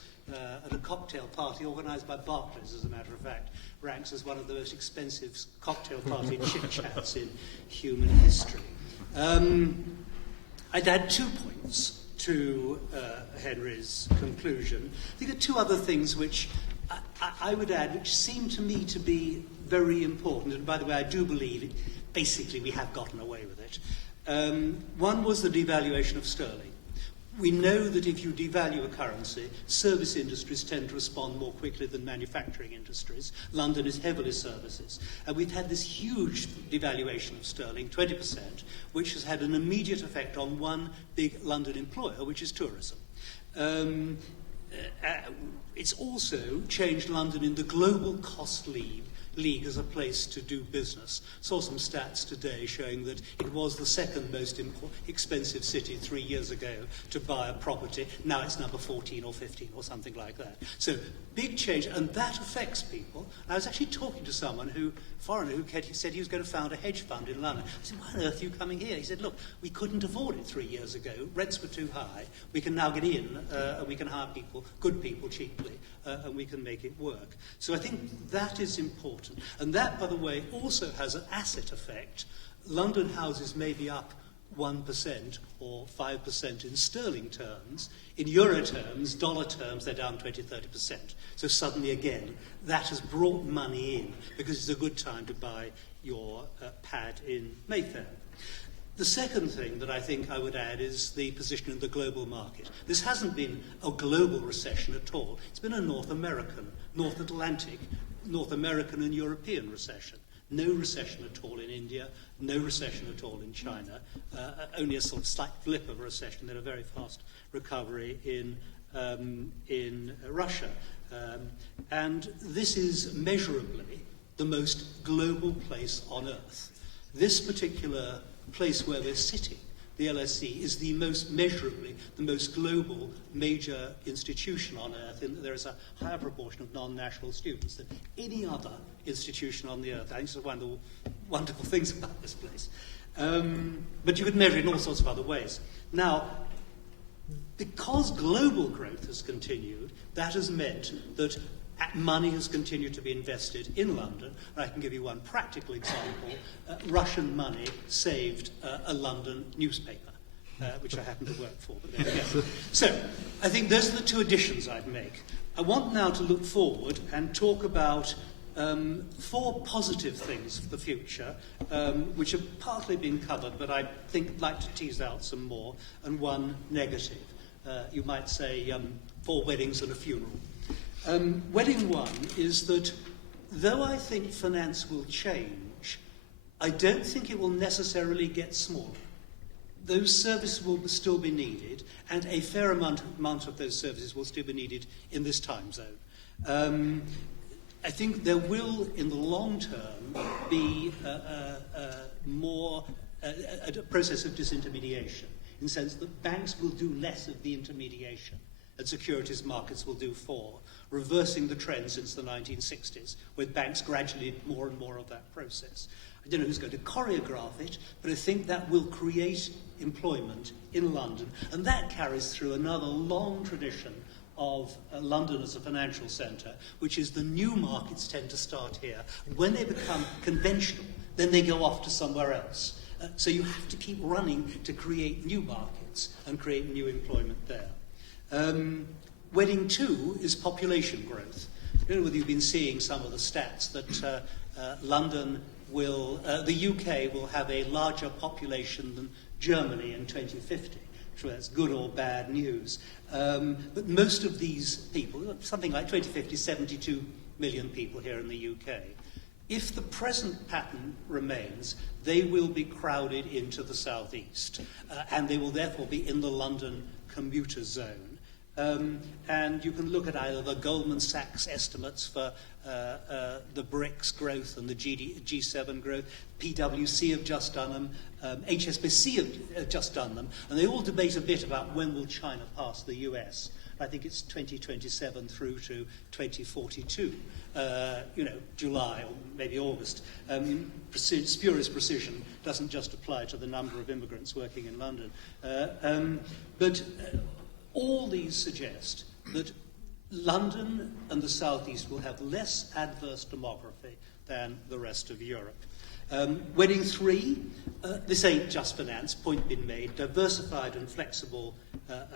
at a cocktail party organised by Barclays, as a matter of fact, ranks as one of the most expensive cocktail party chit-chats in human history. I'd add 2 points to Henry's conclusion. I think there are 2 other things which I would add, which seem to me to be very important, and by the way, I do believe basically we have gotten away with it. One was the devaluation of sterling. We know that if you devalue a currency, service industries tend to respond more quickly than manufacturing industries. London is heavily services. And we've had this huge devaluation of sterling, 20%, which has had an immediate effect on one big London employer, which is tourism. It's also changed London in the global cost league as a place to do business. Saw some stats today showing that it was the second most expensive city 3 years ago to buy a property. Now it's number 14 or 15 or something like that. So big change, and that affects people. I was actually talking to someone foreigner who said he was going to found a hedge fund in London. I said, why on earth are you coming here? He said, look, we couldn't afford it 3 years ago. Rents were too high. We can now get in and we can hire people, good people, cheaply, and we can make it work. So I think that is important. And that, by the way, also has an asset effect. London houses may be up 1% or 5% in sterling terms. In euro terms, dollar terms, they're down 20-30%. So suddenly, again, that has brought money in because it's a good time to buy your pad in Mayfair. The second thing that I think I would add is the position in the global market. This hasn't been a global recession at all. It's been a North American, North Atlantic, North American and European recession. No recession at all in India, no recession at all in China, only a sort of slight blip of a recession, then a very fast recovery in Russia. And this is measurably the most global place on earth. This particular place where we're sitting, the LSE, is the most measurably, the most global major institution on earth, in that there is a higher proportion of non-national students than any other institution on the earth. I think it's one of the wonderful things about this place. But you could measure it in all sorts of other ways. Now, because global growth has continued, that has meant that money has continued to be invested in London. And I can give you one practical example. Russian money saved a London newspaper, which I happen to work for. But there we go. So I think those are the 2 additions I'd make. I want now to look forward and talk about 4 positive things for the future, which have partly been covered, but I think I'd like to tease out some more, and 1 negative. You might say 4 weddings and a funeral. Wedding 1 is that though I think finance will change, I don't think it will necessarily get smaller. Those services will still be needed, and a fair amount of those services will still be needed in this time zone. I think there will, in the long term, be a process of disintermediation, in the sense that banks will do less of the intermediation, and securities markets will do more, reversing the trend since the 1960s, with banks gradually did more and more of that process. I don't know who's going to choreograph it, but I think that will create employment in London, and that carries through another long tradition of London as a financial centre, which is the new markets tend to start here. When they become conventional, then they go off to somewhere else. So you have to keep running to create new markets and create new employment there. Wedding 2 is population growth. I don't know whether you've been seeing some of the stats that the UK will have a larger population than Germany in 2050. Sure, that's good or bad news. But most of these people, something like 2050, 72 million people here in the UK. If the present pattern remains, they will be crowded into the southeast, and they will therefore be in the London commuter zone. And you can look at either the Goldman Sachs estimates for the BRICS growth and the G7 growth. PwC have just done them. HSBC have just done them. And they all debate a bit about when will China pass the US. I think it's 2027 through to 2042, July or maybe August. Spurious precision doesn't just apply to the number of immigrants working in London. But all these suggest that London and the southeast will have less adverse demography than the rest of Europe. Wedding 3, this ain't just finance, point been made, diversified and flexible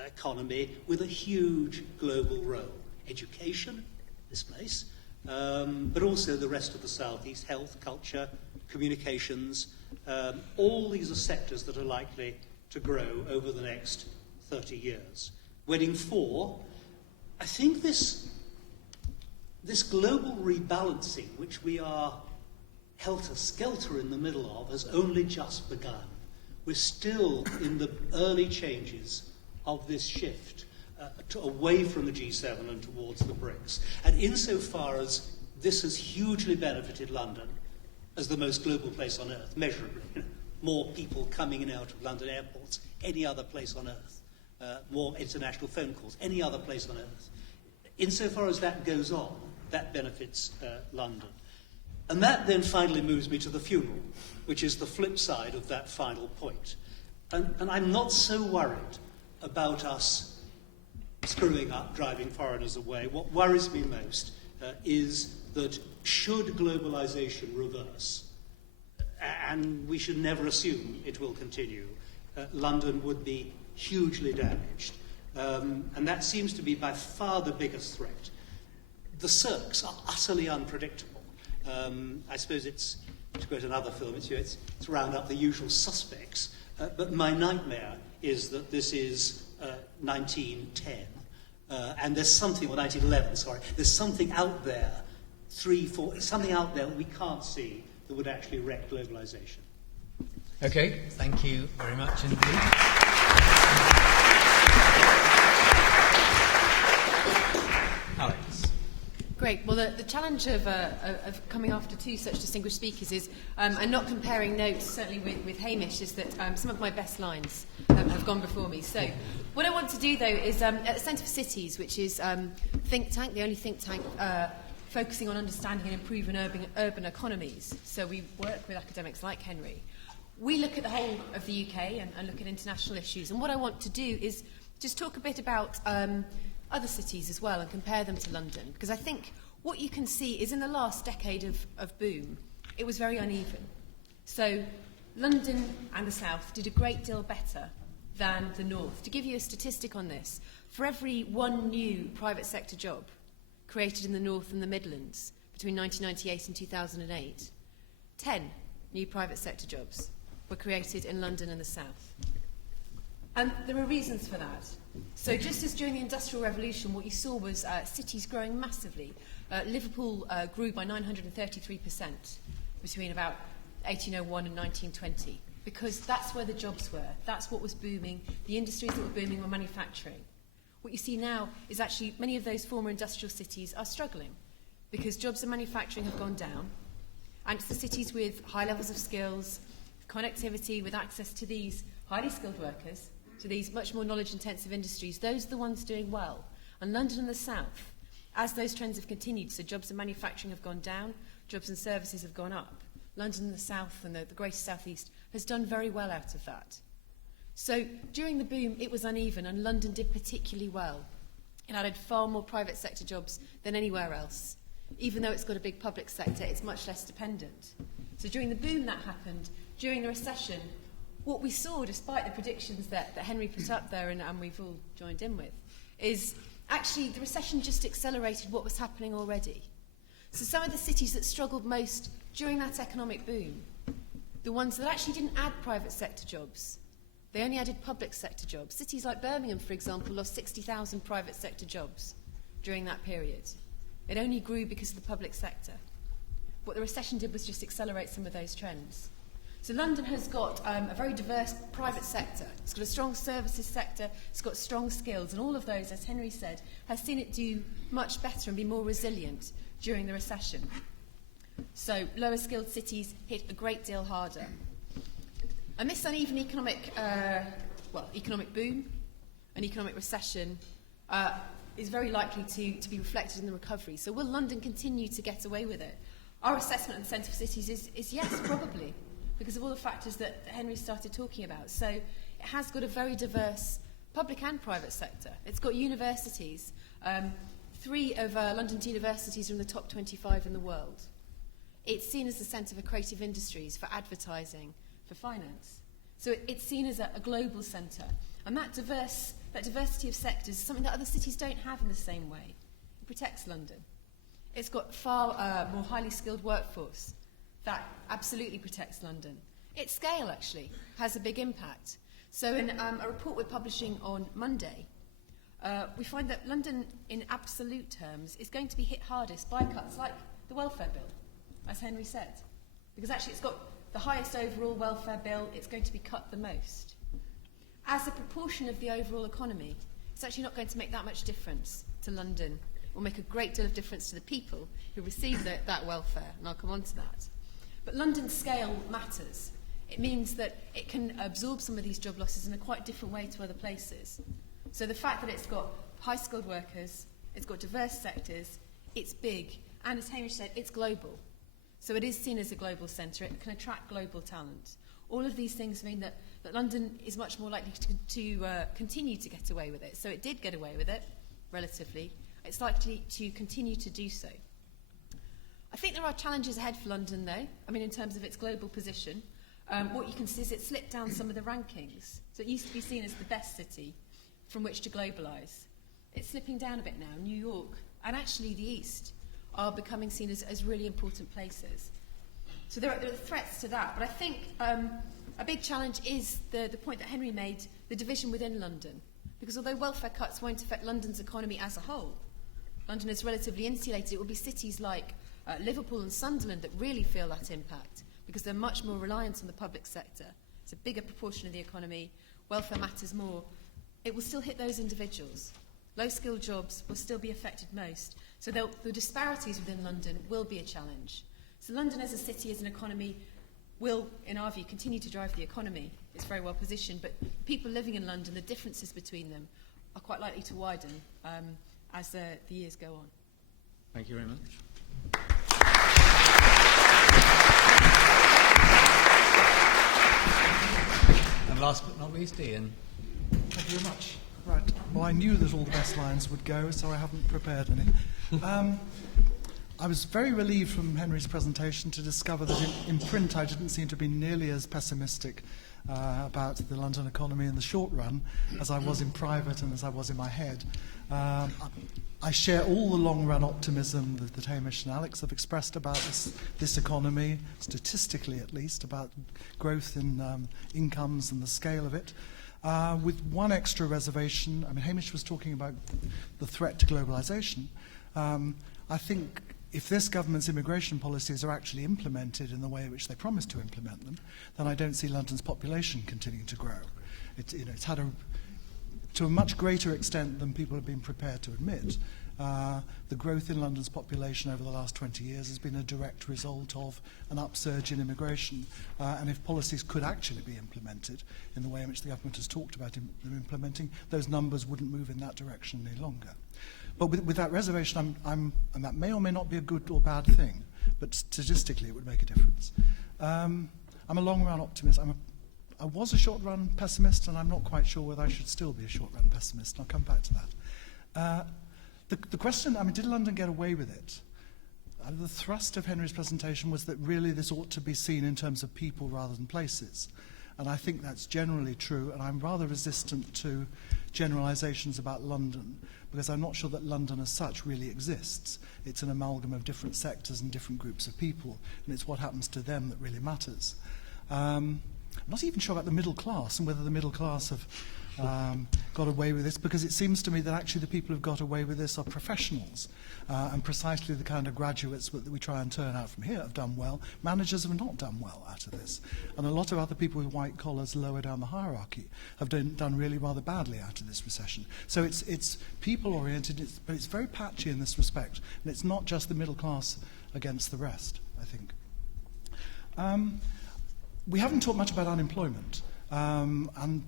economy with a huge global role. Education, this place, but also the rest of the southeast, health, culture, communications, all these are sectors that are likely to grow over the next 30 years. Wedding 4, I think this global rebalancing, which we are helter-skelter in the middle of, has only just begun. We're still in the early changes of this shift away from the G7 and towards the BRICS. And insofar as this has hugely benefited London as the most global place on earth, measurably, more people coming in and out of London airports, any other place on earth, more international phone calls, any other place on earth. Insofar as that goes on, that benefits London. And that then finally moves me to the funeral, which is the flip side of that final point. And I'm not so worried about us screwing up, driving foreigners away. What worries me most is that should globalization reverse, and we should never assume it will continue, London would be hugely damaged. And that seems to be by far the biggest threat. The cirques are utterly unpredictable. I suppose it's, to quote another film, it's round up the usual suspects. But my nightmare is that this is 1910. And there's something, or 1911, sorry. There's something out there, something out there that we can't see that would actually wreck globalization. Okay, thank you very much indeed. Alex. Great. Well, the challenge of coming after two such distinguished speakers is, and not comparing notes, certainly with Hamish, is that some of my best lines have gone before me. So what I want to do, though, is at the Centre for Cities, which is think tank, the only think tank focusing on understanding and improving urban economies. So we work with academics like Henry. We look at the whole of the UK and look at international issues. And what I want to do is just talk a bit about other cities as well and compare them to London, because I think what you can see is in the last decade of boom, it was very uneven. So London and the South did a great deal better than the North. To give you a statistic on this, for every one new private sector job created in the North and the Midlands between 1998 and 2008, 10 new private sector jobs were created in London and the South. And there are reasons for that. So just as during the Industrial Revolution, what you saw was cities growing massively. Liverpool grew by 933% between about 1801 and 1920, because that's where the jobs were. That's what was booming. The industries that were booming were manufacturing. What you see now is actually many of those former industrial cities are struggling because jobs in manufacturing have gone down, and it's the cities with high levels of skills, connectivity, with access to these highly skilled workers, to these much more knowledge-intensive industries, those are the ones doing well. And London and the South, as those trends have continued, so jobs in manufacturing have gone down, jobs and services have gone up. London and the South and the Greater South East has done very well out of that. So during the boom, it was uneven, and London did particularly well. It added far more private sector jobs than anywhere else. Even though it's got a big public sector, it's much less dependent. So during the boom that happened, during the recession, what we saw, despite the predictions that Henry put up there and we've all joined in with, is actually the recession just accelerated what was happening already. So some of the cities that struggled most during that economic boom, the ones that actually didn't add private sector jobs, they only added public sector jobs. Cities like Birmingham, for example, lost 60,000 private sector jobs during that period. It only grew because of the public sector. what the recession did was just accelerate some of those trends. So London has got a very diverse private sector. It's got a strong services sector, it's got strong skills, and all of those, as Henry said, has seen it do much better and be more resilient during the recession. So lower skilled cities hit a great deal harder. And this uneven economic boom, an economic recession, is very likely to be reflected in the recovery. So will London continue to get away with it? Our assessment of the Centre for Cities is yes, probably, because of all the factors that Henry started talking about. So it has got a very diverse public and private sector. It's got universities. 3 of London's universities are in the top 25 in the world. It's seen as the centre for creative industries, for advertising, for finance. So it's seen as a global centre. And that diversity of sectors is something that other cities don't have in the same way. It protects London. It's got far more highly skilled workforce. That absolutely protects London. Its scale, actually, has a big impact. So in a report we're publishing on Monday, we find that London, in absolute terms, is going to be hit hardest by cuts like the welfare bill, as Henry said. Because actually it's got the highest overall welfare bill, it's going to be cut the most. As a proportion of the overall economy, it's actually not going to make that much difference to London. It will make a great deal of difference to the people who receive that welfare, and I'll come on to that. But London's scale matters. It means that it can absorb some of these job losses in a quite different way to other places. So the fact that it's got high-skilled workers, it's got diverse sectors, it's big, and as Hamish said, it's global. So it is seen as a global centre, it can attract global talent. All of these things mean that London is much more likely to continue to get away with it. So it did get away with it, relatively. It's likely to continue to do so. I think there are challenges ahead for London, though. I mean, in terms of its global position. What you can see is it slipped down some of the rankings. So it used to be seen as the best city from which to globalise. It's slipping down a bit now. New York and actually the East are becoming seen as really important places. So there are threats to that. But I think a big challenge is the point that Henry made, the division within London. Because although welfare cuts won't affect London's economy as a whole, London is relatively insulated. It will be cities like Liverpool and Sunderland that really feel that impact because they're much more reliant on the public sector. It's a bigger proportion of the economy. Welfare matters more. It will still hit those individuals. Low-skilled jobs will still be affected most. So the disparities within London will be a challenge. So London as a city, as an economy, will, in our view, continue to drive the economy. It's very well positioned, but people living in London, the differences between them are quite likely to widen as the years go on. Thank you very much. And last but not least, Ian. Thank you very much. Right. Well, I knew that all the best lines would go, so I haven't prepared any. I was very relieved from Henry's presentation to discover that in print I didn't seem to be nearly as pessimistic about the London economy in the short run as I was in private and as I was in my head. I share all the long-run optimism that Hamish and Alex have expressed about this economy, statistically at least, about growth in incomes and the scale of it. With one extra reservation, I mean, Hamish was talking about the threat to globalisation. I think if this government's immigration policies are actually implemented in the way in which they promise to implement them, then I don't see London's population continuing to grow. It's had to a much greater extent than people have been prepared to admit. The growth in London's population over the last 20 years has been a direct result of an upsurge in immigration. And if policies could actually be implemented in the way in which the government has talked about them implementing, those numbers wouldn't move in that direction any longer. But with that reservation, and that may or may not be a good or bad thing, but statistically it would make a difference. I'm a long-run optimist. I was a short-run pessimist, and I'm not quite sure whether I should still be a short-run pessimist, and I'll come back to that. The question, I mean, did London get away with it? The thrust of Henry's presentation was that really this ought to be seen in terms of people rather than places. And I think that's generally true, and I'm rather resistant to generalisations about London, because I'm not sure that London as such really exists. It's an amalgam of different sectors and different groups of people, and it's what happens to them that really matters. I'm not even sure about the middle class and whether the middle class have got away with this, because it seems to me that actually the people who've got away with this are professionals, and precisely the kind of graduates that we try and turn out from here have done well. Managers have not done well out of this, and a lot of other people with white collars lower down the hierarchy have done really rather badly out of this recession. So it's people-oriented, but it's very patchy in this respect, and it's not just the middle class against the rest, I think. We haven't talked much about unemployment, and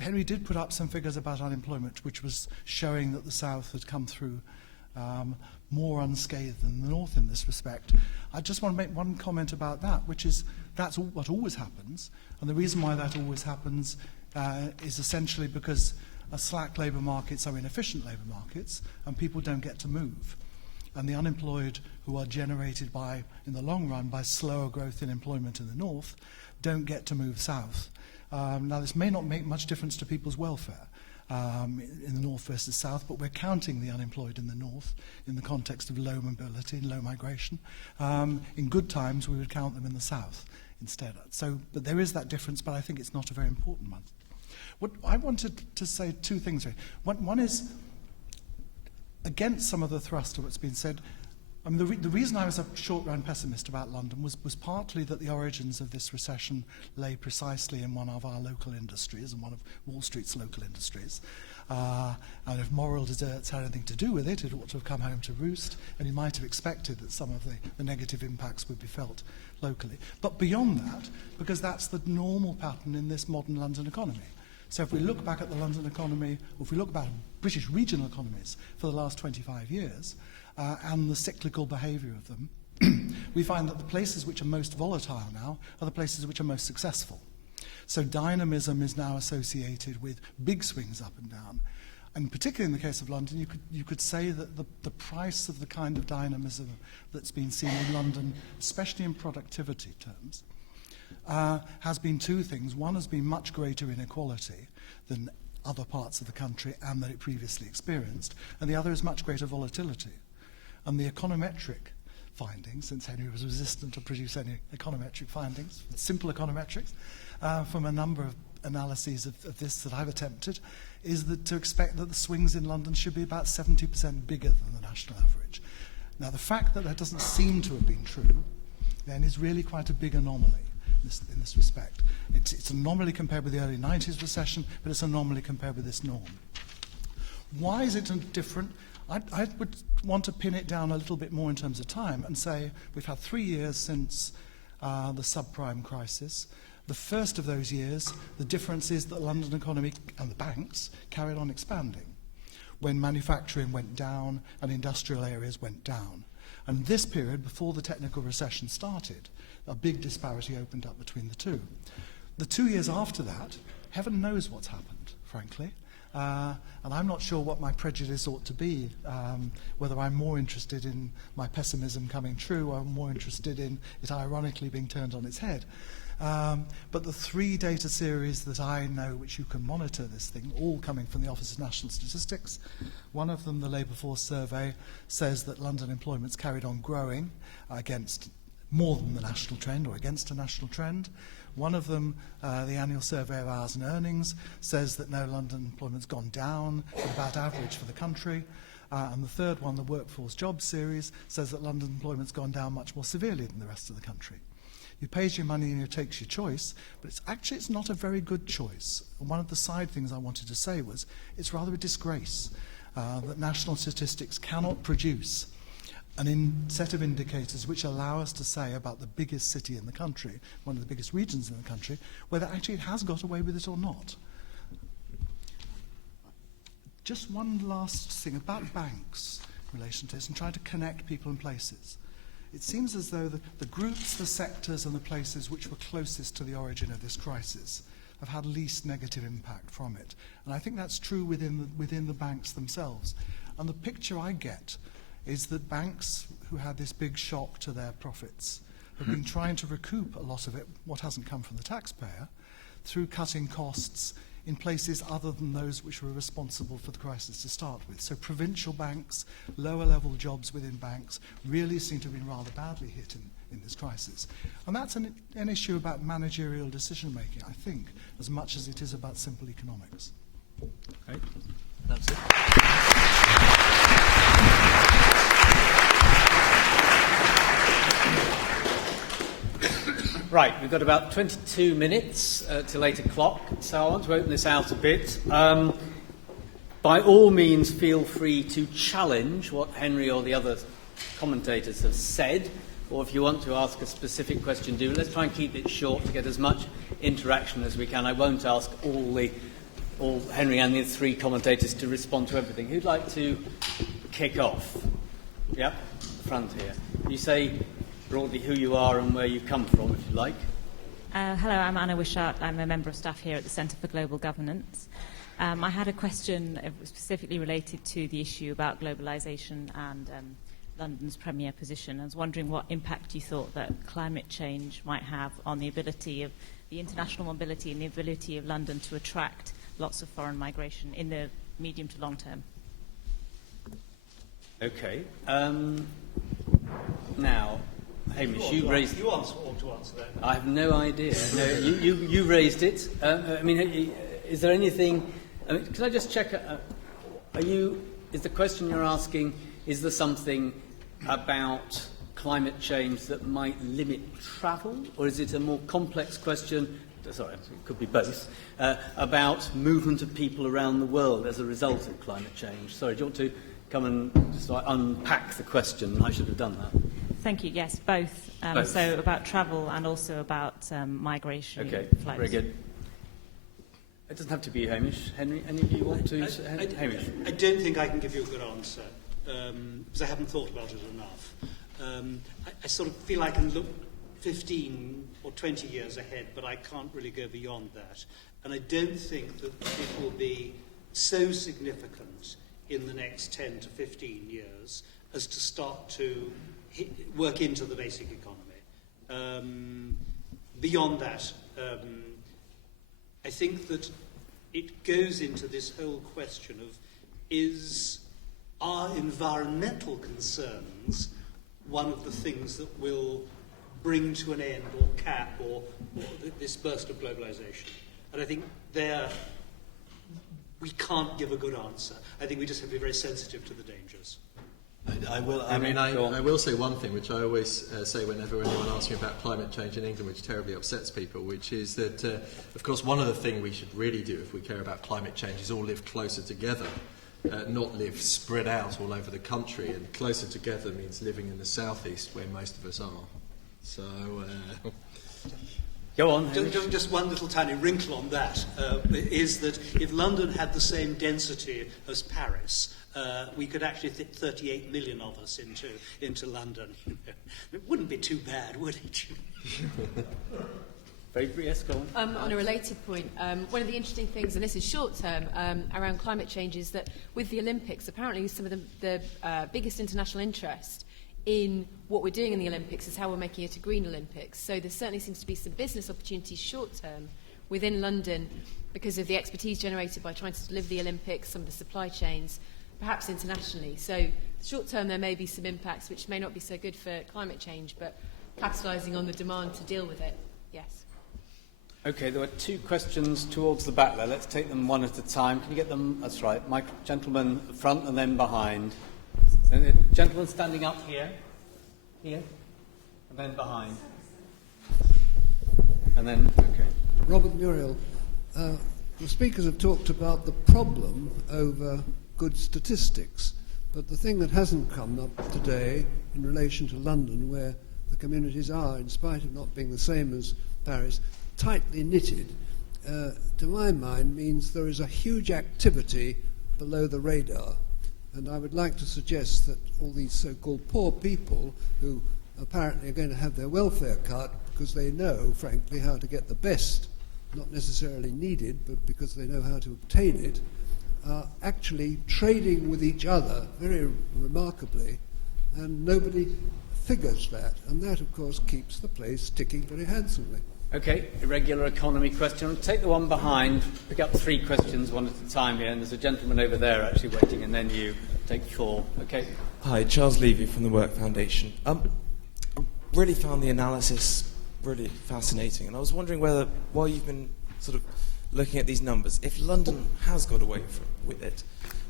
Henry did put up some figures about unemployment, which was showing that the South had come through more unscathed than the North in this respect. I just want to make one comment about that, which is that's what always happens, and the reason why that always happens is essentially because slack labour markets are inefficient labour markets, and people don't get to move. And the unemployed who are generated by, in the long run, by slower growth in employment in the North, don't get to move south. Now, this may not make much difference to people's welfare in the North versus South, but we're counting the unemployed in the North in the context of low mobility and low migration. In good times, we would count them in the South instead. But there is that difference, but I think it's not a very important one. What I wanted to say two things here. One is, against some of the thrust of what's been said, I mean, the reason I was a short-run pessimist about London was partly that the origins of this recession lay precisely in one of our local industries, and one of Wall Street's local industries. And if moral deserts had anything to do with it, it ought to have come home to roost, and you might have expected that some of the negative impacts would be felt locally. But beyond that, because that's the normal pattern in this modern London economy. So if we look back at the London economy, or if we look back at British regional economies for the last 25 years, and the cyclical behaviour of them, we find that the places which are most volatile now are the places which are most successful. So dynamism is now associated with big swings up and down. And particularly in the case of London, you could say that the price of the kind of dynamism that's been seen in London, especially in productivity terms, has been two things. One has been much greater inequality than other parts of the country and that it previously experienced, and the other is much greater volatility. And the econometric findings, since Henry was resistant to produce any econometric findings, simple econometrics, from a number of analyses of this that I've attempted, is that to expect that the swings in London should be about 70% bigger than the national average. Now, the fact that that doesn't seem to have been true, then, is really quite a big anomaly in this respect. It's an anomaly compared with the early 90s recession, but it's an anomaly compared with this norm. Why is it different? I would want to pin it down a little bit more in terms of time and say we've had 3 years since the subprime crisis. The first of those years, the difference is that the London economy and the banks carried on expanding when manufacturing went down and industrial areas went down. And this period, before the technical recession started, a big disparity opened up between the two. The 2 years after that, heaven knows what's happened, frankly. And I'm not sure what my prejudice ought to be, whether I'm more interested in my pessimism coming true or more interested in it ironically being turned on its head. But the 3 data series that I know which you can monitor this thing, all coming from the Office of National Statistics. One of them, the Labour Force Survey, says that London employment's carried on growing against more than the national trend, or against a national trend. One of them, the annual survey of hours and earnings, says that no, London employment's gone down, about average for the country. And the third one, the Workforce Jobs Series, says that London employment's gone down much more severely than the rest of the country. You pays your money and you takes your choice, but it's not a very good choice. And one of the side things I wanted to say was it's rather a disgrace that national statistics cannot produce an set of indicators which allow us to say about the biggest city in the country, one of the biggest regions in the country, whether actually it has got away with it or not. Just one last thing about banks in relation to this and trying to connect people and places. It seems as though the groups, the sectors and the places which were closest to the origin of this crisis have had least negative impact from it. And I think that's true within the banks themselves. And the picture I get is that banks who had this big shock to their profits have been trying to recoup a lot of it, what hasn't come from the taxpayer, through cutting costs in places other than those which were responsible for the crisis to start with. So provincial banks, lower level jobs within banks really seem to have been rather badly hit in this crisis. And that's an issue about managerial decision making, I think, as much as it is about simple economics. Okay, that's it. Right, we've got about 22 minutes till 8 o'clock, so I want to open this out a bit. By all means, feel free to challenge what Henry or the other commentators have said, or if you want to ask a specific question, do. Let's try and keep it short to get as much interaction as we can. I won't ask all Henry and the three commentators to respond to everything. Who'd like to kick off? Yep, front here. You say broadly who you are and where you come from, if you like. Hello, I'm Anna Wishart. I'm a member of staff here at the Centre for Global Governance. I had a question specifically related to the issue about globalisation and London's premier position. I was wondering what impact you thought that climate change might have on the ability of the international mobility and the ability of London to attract lots of foreign migration in the medium to long term. Okay. Now, Hamish, you raised... You want to answer that? I have no idea. No, you raised it. I mean, is there anything... can I just check... is the question you're asking, is there something about climate change that might limit travel? Or is it a more complex question, sorry, it could be both, about movement of people around the world as a result of climate change? Sorry, do you want to come and just unpack the question? I should have done that. Thank you. Yes, both. Both. So about travel and also about migration Okay, flows. very good. It doesn't have to be Hamish. Henry, any of you want to? Hamish? I don't think I can give you a good answer because I haven't thought about it enough. I sort of feel I can look 15 or 20 years ahead, but I can't really go beyond that. And I don't think that it will be so significant in the next 10 to 15 years as to start to work into the basic economy. Beyond that, I think that it goes into this whole question of are environmental concerns one of the things that will bring to an end or cap or this burst of globalization? And I think we can't give a good answer. I think we just have to be very sensitive to the dangers. I will say one thing, which I always say whenever anyone asks me about climate change in England, which terribly upsets people, which is that, of course, one of the things we should really do if we care about climate change is all live closer together, not live spread out all over the country. And closer together means living in the southeast, where most of us are. So... Go on. Just one little tiny wrinkle on that is that if London had the same density as Paris, we could actually fit 38 million of us into London. It wouldn't be too bad, would it? Yes, go on. On a related point, one of the interesting things, and this is short term, around climate change is that with the Olympics, apparently some of the biggest international interest in what we're doing in the Olympics is how we're making it a green Olympics. So there certainly seems to be some business opportunities short term within London because of the expertise generated by trying to deliver the Olympics, some of the supply chains, perhaps internationally. So short term there may be some impacts which may not be so good for climate change, but capitalising on the demand to deal with it, yes. Okay, there were two questions towards the back there. Let's take them one at a time. Can you get them? That's right. Gentleman front and then behind. And the gentleman standing up here, and then behind. And then, okay. Robert Muriel, the speakers have talked about the problem over good statistics, but the thing that hasn't come up today in relation to London, where the communities are, in spite of not being the same as Paris, tightly knitted, to my mind means there is a huge activity below the radar. And I would like to suggest that all these so-called poor people who apparently are going to have their welfare cut because they know, frankly, how to get the best, not necessarily needed, but because they know how to obtain it, are actually trading with each other very remarkably, and nobody figures that. And that, of course, keeps the place ticking very handsomely. Okay, irregular economy question. Take the one behind. Pick up 3 questions one at a time here. And there's a gentleman over there actually waiting, and then you take 4. Okay. Hi, Charles Levy from the Work Foundation. I really found the analysis really fascinating, and I was wondering whether, while you've been sort of looking at these numbers, if London has got away with it,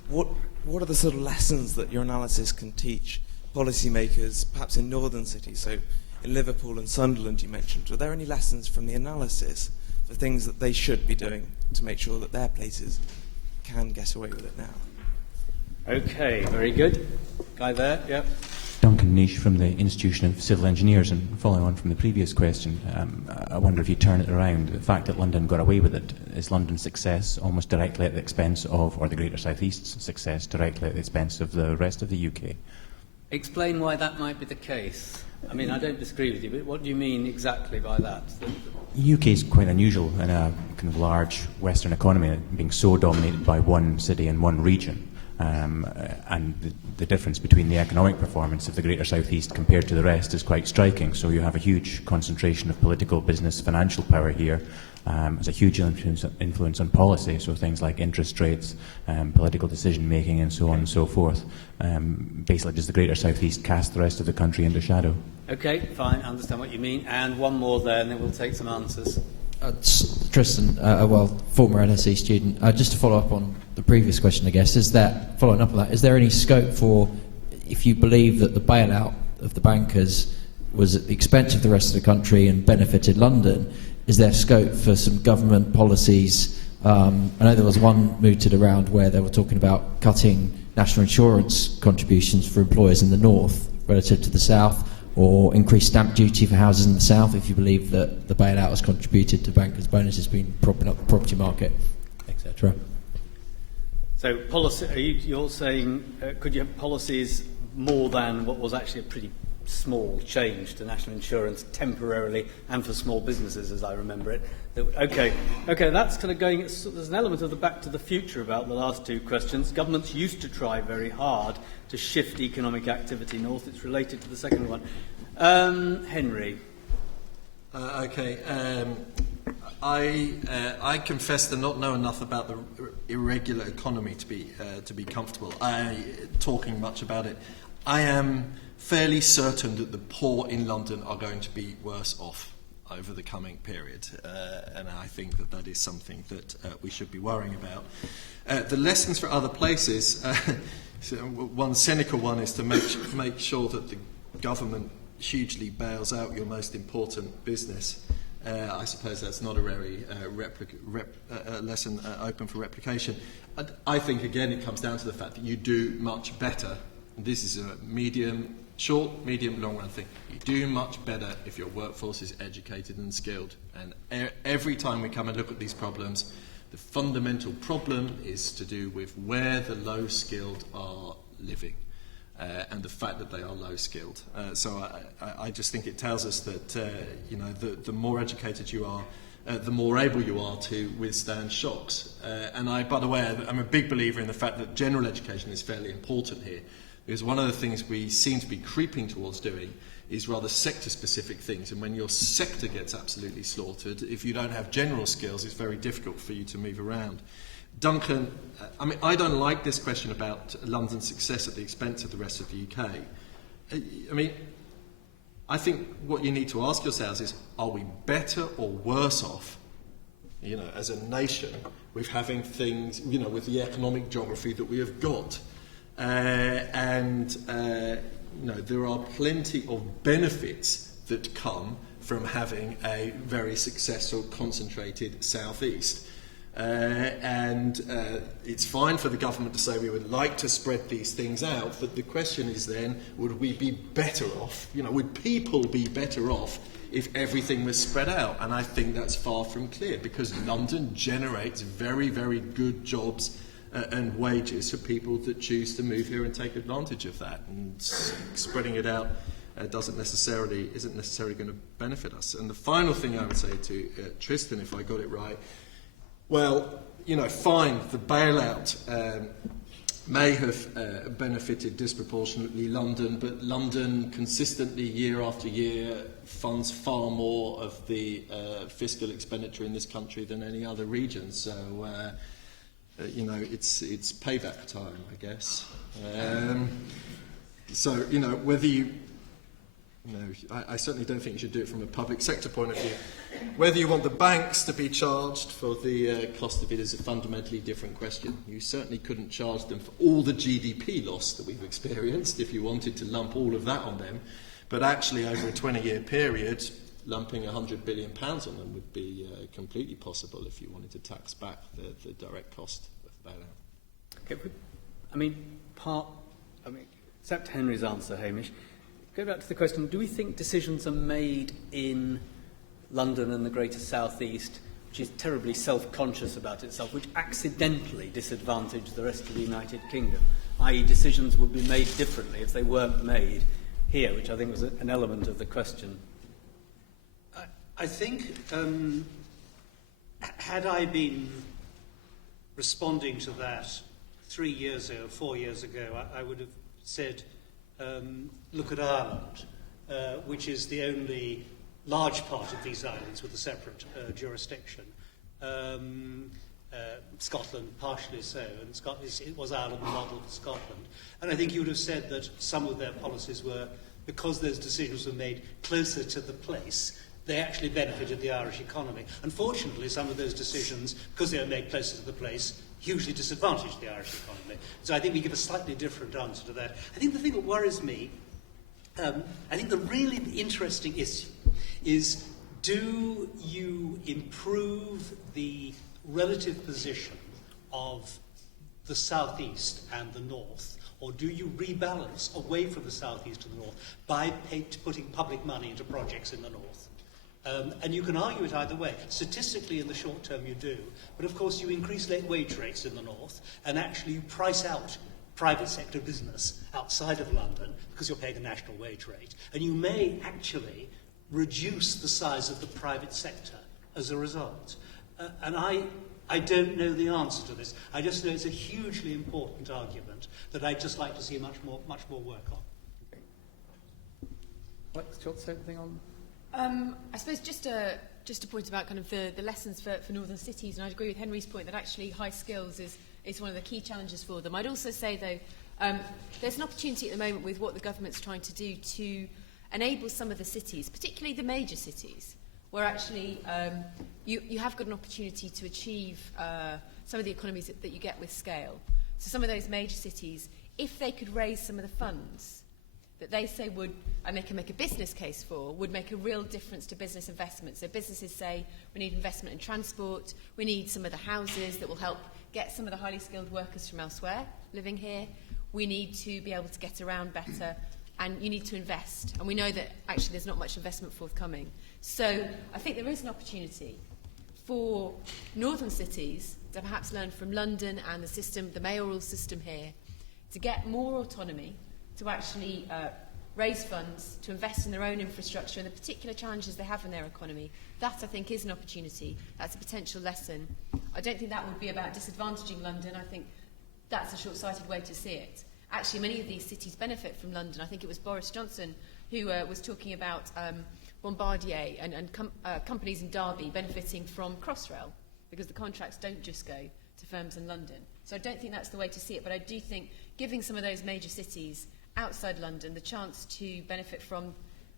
what are the sort of lessons that your analysis can teach policymakers, perhaps in northern cities? So in Liverpool and Sunderland you mentioned, are there any lessons from the analysis for things that they should be doing to make sure that their places can get away with it now? Okay, very good. Guy there, yeah. Duncan Nish from the Institution of Civil Engineers, and following on from the previous question, I wonder if you turn it around, the fact that London got away with it, is London's success almost directly at the expense of, or the Greater South East's success directly at the expense of the rest of the UK? Explain why that might be the case. I mean, I don't disagree with you, but what do you mean exactly by that? The UK is quite unusual in a kind of large Western economy, being so dominated by one city and one region. And the difference between the economic performance of the Greater South East compared to the rest is quite striking. So you have a huge concentration of political, business, financial power here. There's a huge influence on policy, so things like interest rates, political decision making, and so on and so forth. Basically, does the Greater South East cast the rest of the country into shadow? Okay, fine, I understand what you mean. And one more there, and then we'll take some answers. Tristan, former LSE student. Just to follow up on the previous question, I guess, following up on that, is there any scope for, if you believe that the bailout of the bankers was at the expense of the rest of the country and benefited London, is there scope for some government policies? I know there was one mooted around where they were talking about cutting national insurance contributions for employers in the north relative to the south, or increased stamp duty for houses in the south, if you believe that the bailout has contributed to bankers' bonuses being propping up the property market, etc. So policy, you're saying, could you have policies more than what was actually a pretty small change to national insurance temporarily and for small businesses, as I remember it? Okay, that's kind of going, there's an element of the back to the future about the last 2 questions. Governments used to try very hard to shift economic activity north. It's related to the second one. Henry. I confess to not know enough about the irregular economy to be comfortable talking much about it. I am fairly certain that the poor in London are going to be worse off over the coming period, and I think that is something that we should be worrying about. The lessons for other places, so one cynical one is to make sure that the government hugely bails out your most important business. I suppose that's not a very lesson open for replication. I think, again, it comes down to the fact that you do much better. This is a short, medium, long-run thing. You do much better if your workforce is educated and skilled. And every time we come and look at these problems, the fundamental problem is to do with where the low-skilled are living. And the fact that they are low-skilled. So I just think it tells us that the more educated you are, the more able you are to withstand shocks. And by the way, I'm a big believer in the fact that general education is fairly important here, because one of the things we seem to be creeping towards doing is rather sector-specific things. And when your sector gets absolutely slaughtered, if you don't have general skills, it's very difficult for you to move around. Duncan, I don't like this question about London's success at the expense of the rest of the UK. I think what you need to ask yourselves is, are we better or worse off, as a nation, with having things, with the economic geography that we have got? There are plenty of benefits that come from having a very successful, concentrated southeast. It's fine for the government to say we would like to spread these things out, but the question is then, would we be better off? Would people be better off if everything was spread out? And I think that's far from clear, because London generates very, very good jobs and wages for people that choose to move here and take advantage of that. And spreading it out isn't necessarily going to benefit us. And the final thing I would say to Tristan, if I got it right, well, fine, the bailout may have benefited disproportionately London, but London consistently, year after year, funds far more of the fiscal expenditure in this country than any other region. So, it's payback time, I guess. So, whether you... I certainly don't think you should do it from a public sector point of view. Whether you want the banks to be charged for the cost of it is a fundamentally different question. You certainly couldn't charge them for all the GDP loss that we've experienced if you wanted to lump all of that on them. But actually, over a 20-year period, lumping £100 billion on them would be completely possible if you wanted to tax back the direct cost of the bailout. Okay, except Henry's answer, Hamish, go back to the question, do we think decisions are made in London and the Greater South East, which is terribly self-conscious about itself, which accidentally disadvantage the rest of the United Kingdom, i.e. decisions would be made differently if they weren't made here, which I think was an element of the question? I think, had I been responding to that 3 years ago, 4 years ago, I would have said, look at Ireland, which is the only large part of these islands with a separate jurisdiction. Scotland, partially so, and it was Ireland the model for Scotland. And I think you would have said that some of their policies were, because those decisions were made closer to the place, they actually benefited the Irish economy. Unfortunately, some of those decisions, because they were made closer to the place, hugely disadvantaged the Irish economy. So I think we give a slightly different answer to that. I think the thing that worries me, I think the really interesting issue is, do you improve the relative position of the southeast and the north, or do you rebalance away from the southeast to the north by putting public money into projects in the north? And you can argue it either way. Statistically, in the short term, you do. But of course, you increase wage rates in the north, and actually you price out private sector business outside of London because you're paying a national wage rate. And you may actually reduce the size of the private sector as a result. And I don't know the answer to this. I just know it's a hugely important argument that I'd just like to see much more work on. Okay. Alex, do you want to say anything on? I suppose just a point about kind of the lessons for northern cities, and I'd agree with Henry's point that actually high skills is one of the key challenges for them. I'd also say, though, there's an opportunity at the moment with what the government's trying to do to enable some of the cities, particularly the major cities, where actually you have got an opportunity to achieve some of the economies that you get with scale. So some of those major cities, if they could raise some of the funds that they say would, and they can make a business case for, would make a real difference to business investment. So businesses say, we need investment in transport, we need some of the houses that will help get some of the highly skilled workers from elsewhere living here, we need to be able to get around better, and you need to invest. And we know that actually there's not much investment forthcoming. So I think there is an opportunity for northern cities to perhaps learn from London and the system, the mayoral system here, to get more autonomy, to actually raise funds, to invest in their own infrastructure and the particular challenges they have in their economy. That, I think, is an opportunity. That's a potential lesson. I don't think that would be about disadvantaging London. I think that's a short-sighted way to see it. Actually, many of these cities benefit from London. I think it was Boris Johnson who was talking about Bombardier and companies in Derby benefiting from Crossrail, because the contracts don't just go to firms in London. So I don't think that's the way to see it, but I do think giving some of those major cities outside London the chance to benefit from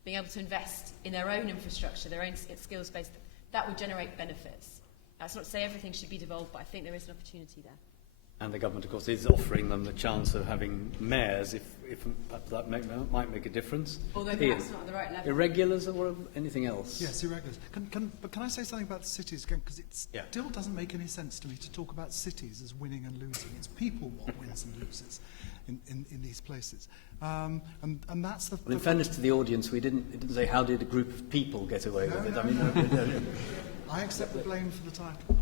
being able to invest in their own infrastructure, their own skills base, that would generate benefits. That's not to say everything should be devolved, but I think there is an opportunity there. And the government, of course, is offering them the chance of having mayors, if perhaps that might make a difference. Although perhaps not at the right level. Irregulars or anything else? Yes, irregulars. But can I say something about cities again? Because it still doesn't make any sense to me to talk about cities as winning and losing. It's people what wins and loses in these places. And that's the... Well, in fairness to the audience, it didn't say how did a group of people get away with it. No. I accept the blame for the title.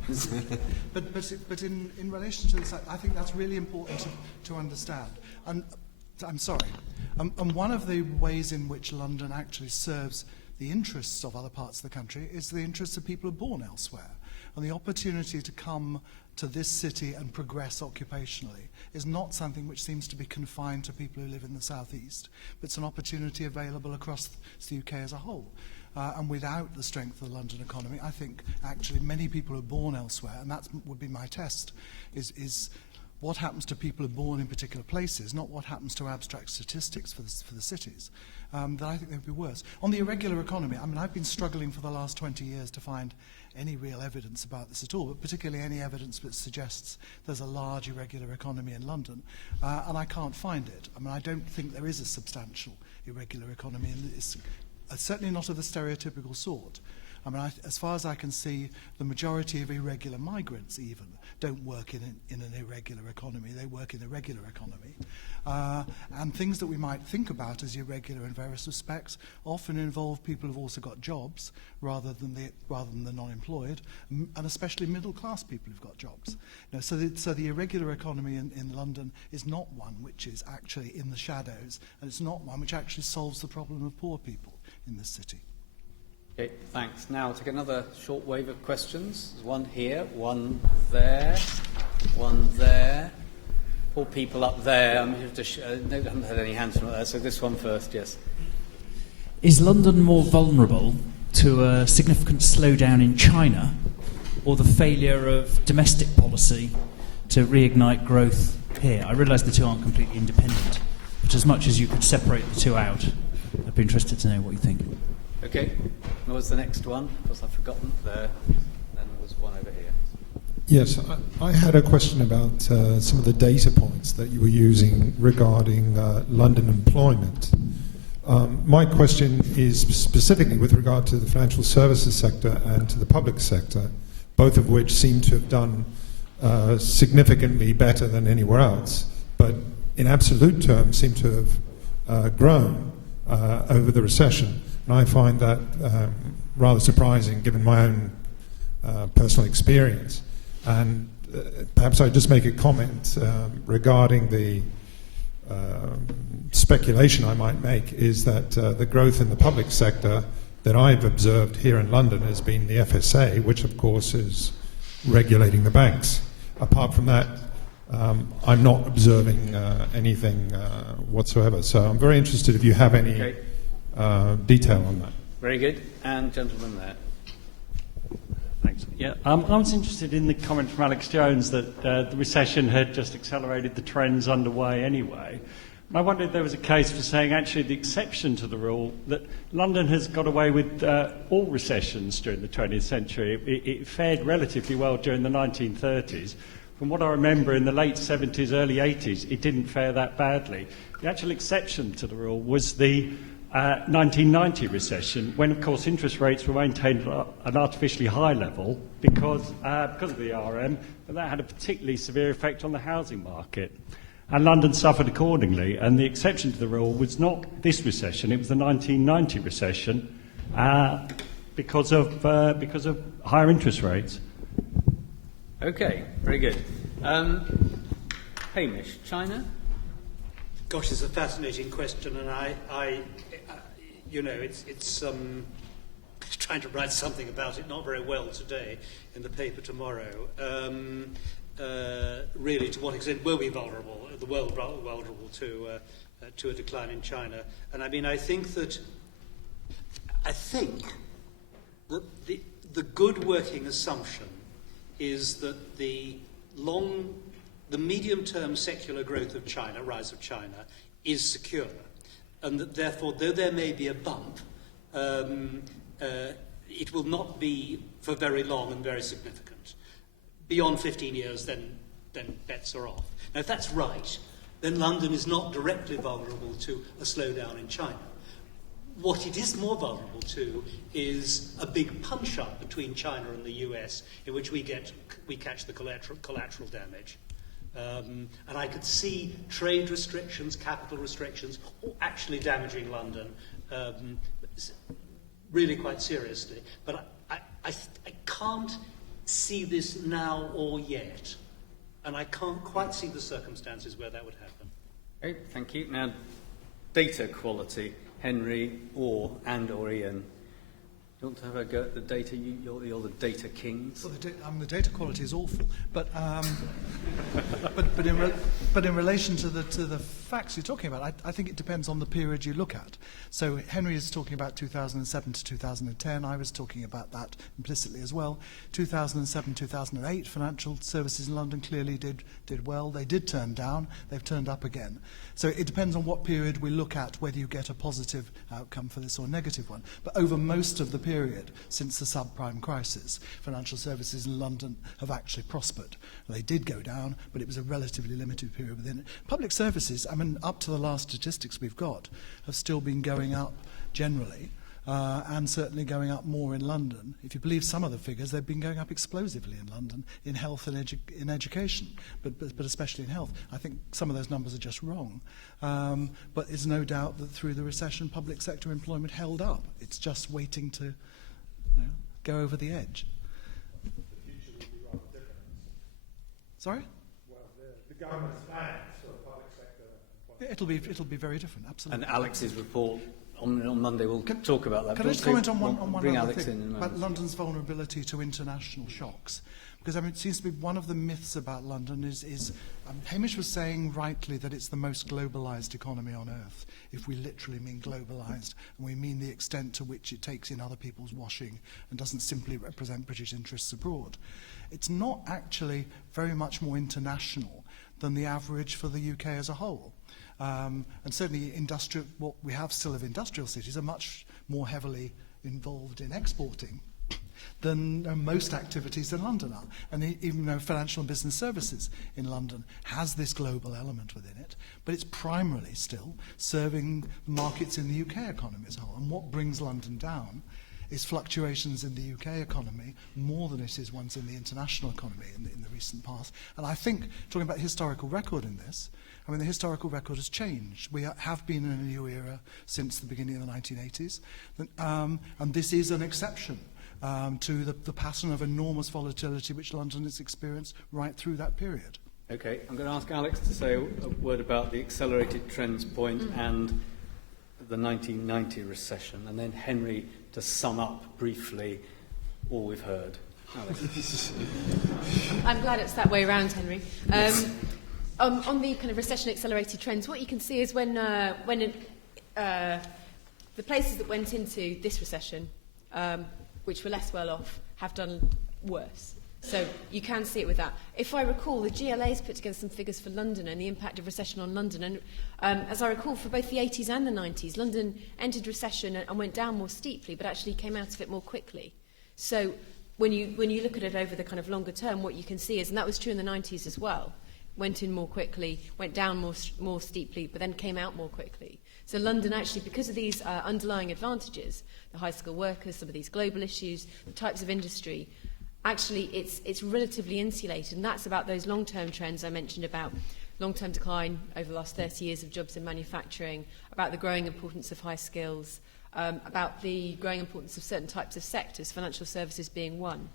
but in relation to this, I think that's really important to understand. And I'm sorry. And one of the ways in which London actually serves the interests of other parts of the country is the interests of people who are born elsewhere. And the opportunity to come to this city and progress occupationally is not something which seems to be confined to people who live in the southeast, but it's an opportunity available across the UK as a whole. And without the strength of the London economy, I think actually many people are born elsewhere, and that would be my test, is what happens to people who are born in particular places, not what happens to abstract statistics for the cities, that I think they would be worse. On the irregular economy, I mean, I've been struggling for the last 20 years to find any real evidence about this at all, but particularly any evidence that suggests there's a large irregular economy in London, and I can't find it. I mean, I don't think there is a substantial irregular economy, and it's certainly not of the stereotypical sort. I mean, as far as I can see, the majority of irregular migrants even don't work in an irregular economy. They work in a regular economy. And things that we might think about as irregular in various respects often involve people who've also got jobs rather than the non-employed, and especially middle-class people who've got jobs. You know, so the irregular economy in London is not one which is actually in the shadows, and it's not one which actually solves the problem of poor people in this city. Okay, thanks. Now, I'll take another short wave of questions. There's one here, one there, one there. Poor people up there. No, I haven't had any hands from there, so this one first, yes. Is London more vulnerable to a significant slowdown in China or the failure of domestic policy to reignite growth here? I realise the two aren't completely independent, but as much as you could separate the two out, I'd be interested to know what you think. Okay. What was the next one? Because I've forgotten. There. Then there was one over here. Yes, I had a question about some of the data points that you were using regarding London employment. My question is specifically with regard to the financial services sector and to the public sector, both of which seem to have done significantly better than anywhere else, but in absolute terms seem to have grown over the recession. And I find that rather surprising given my own personal experience. And perhaps I'd just make a comment regarding the speculation I might make is that the growth in the public sector that I've observed here in London has been the FSA, which of course is regulating the banks. Apart from that, I'm not observing anything whatsoever. So I'm very interested if you have any detail on that. Very good. And gentleman there. Thanks. Yeah, I was interested in the comment from Alex Jones that the recession had just accelerated the trends underway anyway. I wondered if there was a case for saying actually the exception to the rule that London has got away with all recessions during the 20th century. It fared relatively well during the 1930s. From what I remember in the late 70s, early 80s, it didn't fare that badly. The actual exception to the rule was the 1990 recession, when of course interest rates were maintained at an artificially high level because of the RM, but that had a particularly severe effect on the housing market. And London suffered accordingly, and the exception to the rule was not this recession, it was the 1990 recession because of higher interest rates. Okay, very good. Hamish, China? Gosh, it's a fascinating question, and I you know, it's trying to write something about it, not very well today, in the paper tomorrow. Really, to what extent were we vulnerable, the world vulnerable to a decline in China? And I mean, I think that the good working assumption is that the medium-term secular growth of China, rise of China, is secure. And that therefore, though there may be a bump, it will not be for very long and very significant. Beyond 15 years, then bets are off. Now, if that's right, then London is not directly vulnerable to a slowdown in China. What it is more vulnerable to is a big punch-up between China and the US, in which we catch the collateral damage. And I could see trade restrictions, capital restrictions, actually damaging London really quite seriously. But I can't see this now or yet. And I can't quite see the circumstances where that would happen. Okay, thank you. Now, data quality, Henry or Ian. Do you want to have a go at the data? You're the data kings. Well, the data quality is awful, but but in relation to the facts you're talking about, I think it depends on the period you look at. So Henry is talking about 2007 to 2010. I was talking about that implicitly as well. 2007, 2008, financial services in London clearly did well. They did turn down. They've turned up again. So it depends on what period we look at, whether you get a positive outcome for this or a negative one. But over most of the period since the subprime crisis, financial services in London have actually prospered. They did go down, but it was a relatively limited period within it. Public services, I mean, up to the last statistics we've got, have still been going up generally. And certainly going up more in London. If you believe some of the figures, they've been going up explosively in London, in health and in education, but especially in health. I think some of those numbers are just wrong. But there's no doubt that through the recession, public sector employment held up. It's just waiting to go over the edge. The future will be rather different. Sorry? Well, the government's plans for public sector employment. It'll be very different, absolutely. And Alex's report on Monday will talk about that. Can I just comment on one bring other Alex thing in a moment. about London's vulnerability to international shocks? Because I mean, it seems to be one of the myths about London is Hamish was saying rightly that it's the most globalised economy on earth, if we literally mean globalised, and we mean the extent to which it takes in other people's washing and doesn't simply represent British interests abroad. It's not actually very much more international than the average for the UK as a whole. And certainly what we have still of industrial cities are much more heavily involved in exporting than most activities in London are. And even though financial and business services in London has this global element within it, but it's primarily still serving markets in the UK economy as a whole. And what brings London down is fluctuations in the UK economy more than it is ones in the international economy in the recent past. And I think, talking about the historical record in this, I mean, the historical record has changed. We have been in a new era since the beginning of the 1980s, and this is an exception to the pattern of enormous volatility which London has experienced right through that period. Okay, I'm going to ask Alex to say a word about the accelerated trends point and the 1990 recession, and then Henry to sum up briefly all we've heard. Alex. I'm glad it's that way around, Henry. On the kind of recession accelerated trends, what you can see is when the places that went into this recession, which were less well off, have done worse. So you can see it with that. If I recall, the GLA's put together some figures for London and the impact of recession on London. And as I recall, for both the 80s and the 90s, London entered recession and went down more steeply, but actually came out of it more quickly. So when you look at it over the kind of longer term, what you can see is, and that was true in the 90s as well, went in more quickly, went down more steeply, but then came out more quickly. So London actually, because of these underlying advantages, the high-skilled workers, some of these global issues, the types of industry, actually it's relatively insulated. And that's about those long-term trends I mentioned about long-term decline over the last 30 years of jobs in manufacturing, about the growing importance of high skills, about the growing importance of certain types of sectors, financial services being one.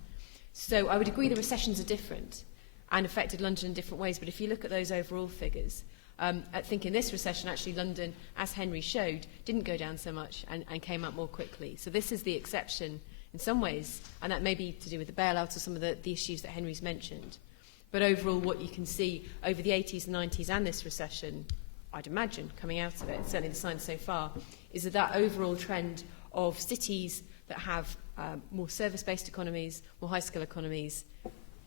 So I would agree the recessions are different and affected London in different ways, but if you look at those overall figures, I think in this recession, actually London, as Henry showed, didn't go down so much and came up more quickly. So this is the exception in some ways, and that may be to do with the bailout or some of the issues that Henry's mentioned. But overall, what you can see over the 80s and 90s and this recession, I'd imagine, coming out of it, certainly the signs so far, is that overall trend of cities that have more service-based economies, more high-skill economies,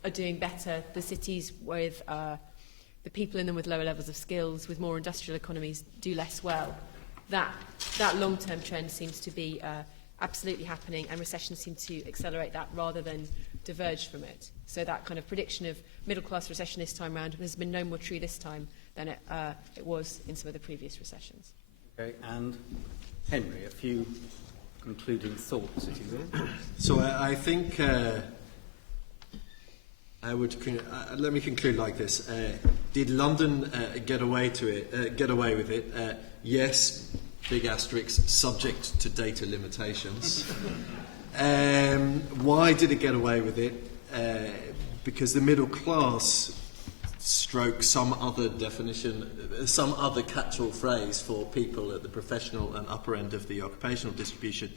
are doing better. The cities with the people in them with lower levels of skills, with more industrial economies, do less well. That long-term trend seems to be absolutely happening, and recessions seem to accelerate that rather than diverge from it. So that kind of prediction of middle-class recession this time round has been no more true this time than it was in some of the previous recessions. Okay, and Henry, a few concluding thoughts, if you will. So I think I would let me conclude like this. Did London get away with it? Yes, big asterisk, subject to data limitations. Why did it get away with it? Because the middle class stroke some other definition, some other catch-all phrase for people at the professional and upper end of the occupational distribution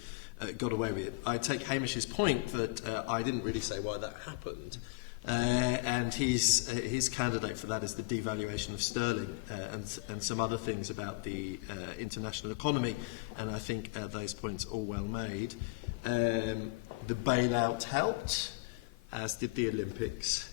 got away with it. I take Hamish's point that I didn't really say why that happened, and his candidate for that is the devaluation of sterling and some other things about the international economy, and I think those points are all well made. The bailout helped, as did the Olympics.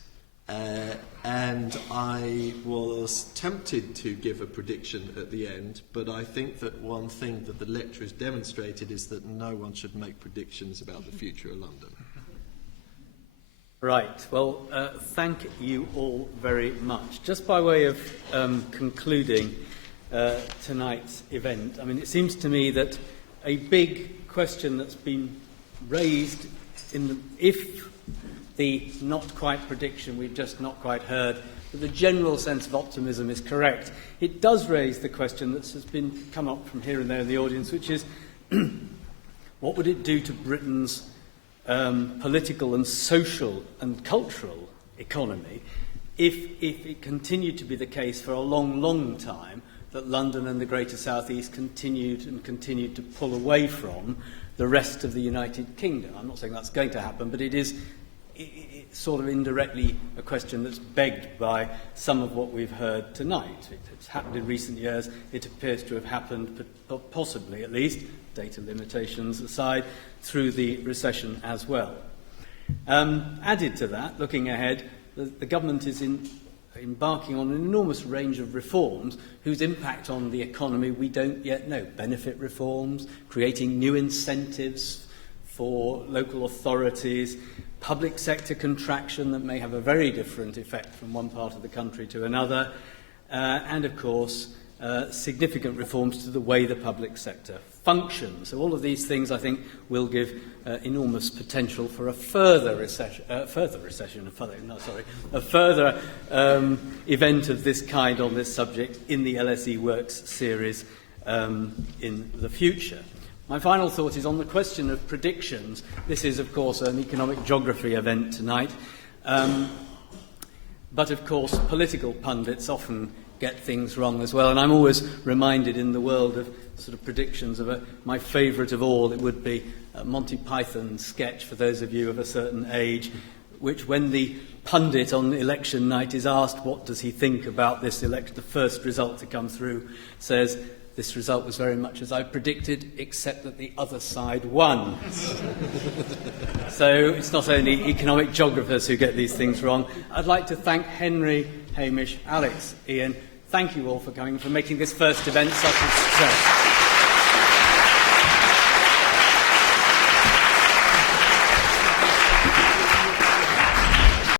And I was tempted to give a prediction at the end, but I think that one thing that the lecturers demonstrated is that no one should make predictions about the future of London. Right. Well, thank you all very much. Just by way of concluding tonight's event, I mean, it seems to me that a big question that's been raised if the not quite prediction we've just not quite heard, but the general sense of optimism is correct. It does raise the question that has come up from here and there in the audience, which is what would it do to Britain's political and social and cultural economy if it continued to be the case for a long, long time that London and the Greater South East continued to pull away from the rest of the United Kingdom? I'm not saying that's going to happen, but it is it's sort of indirectly a question that's begged by some of what we've heard tonight. It's happened in recent years. It appears to have happened, possibly at least, data limitations aside, through the recession as well. Added to that, looking ahead, the government is embarking on an enormous range of reforms whose impact on the economy we don't yet know. Benefit reforms, creating new incentives for local authorities, public sector contraction that may have a very different effect from one part of the country to another, and of course significant reforms to the way the public sector functions. So all of these things, I think, will give enormous potential for a further event of this kind on this subject in the LSE Works series in the future. My final thought is on the question of predictions. This is, of course, an economic geography event tonight. But, of course, political pundits often get things wrong as well. And I'm always reminded in the world of sort of predictions of my favourite of all, it would be a Monty Python sketch for those of you of a certain age, which when the pundit on election night is asked what does he think about this election, the first result to come through, says, "This result was very much as I predicted, except that the other side won." So it's not only economic geographers who get these things wrong. I'd like to thank Henry, Hamish, Alex, Ian. Thank you all for coming, for making this first event such a success.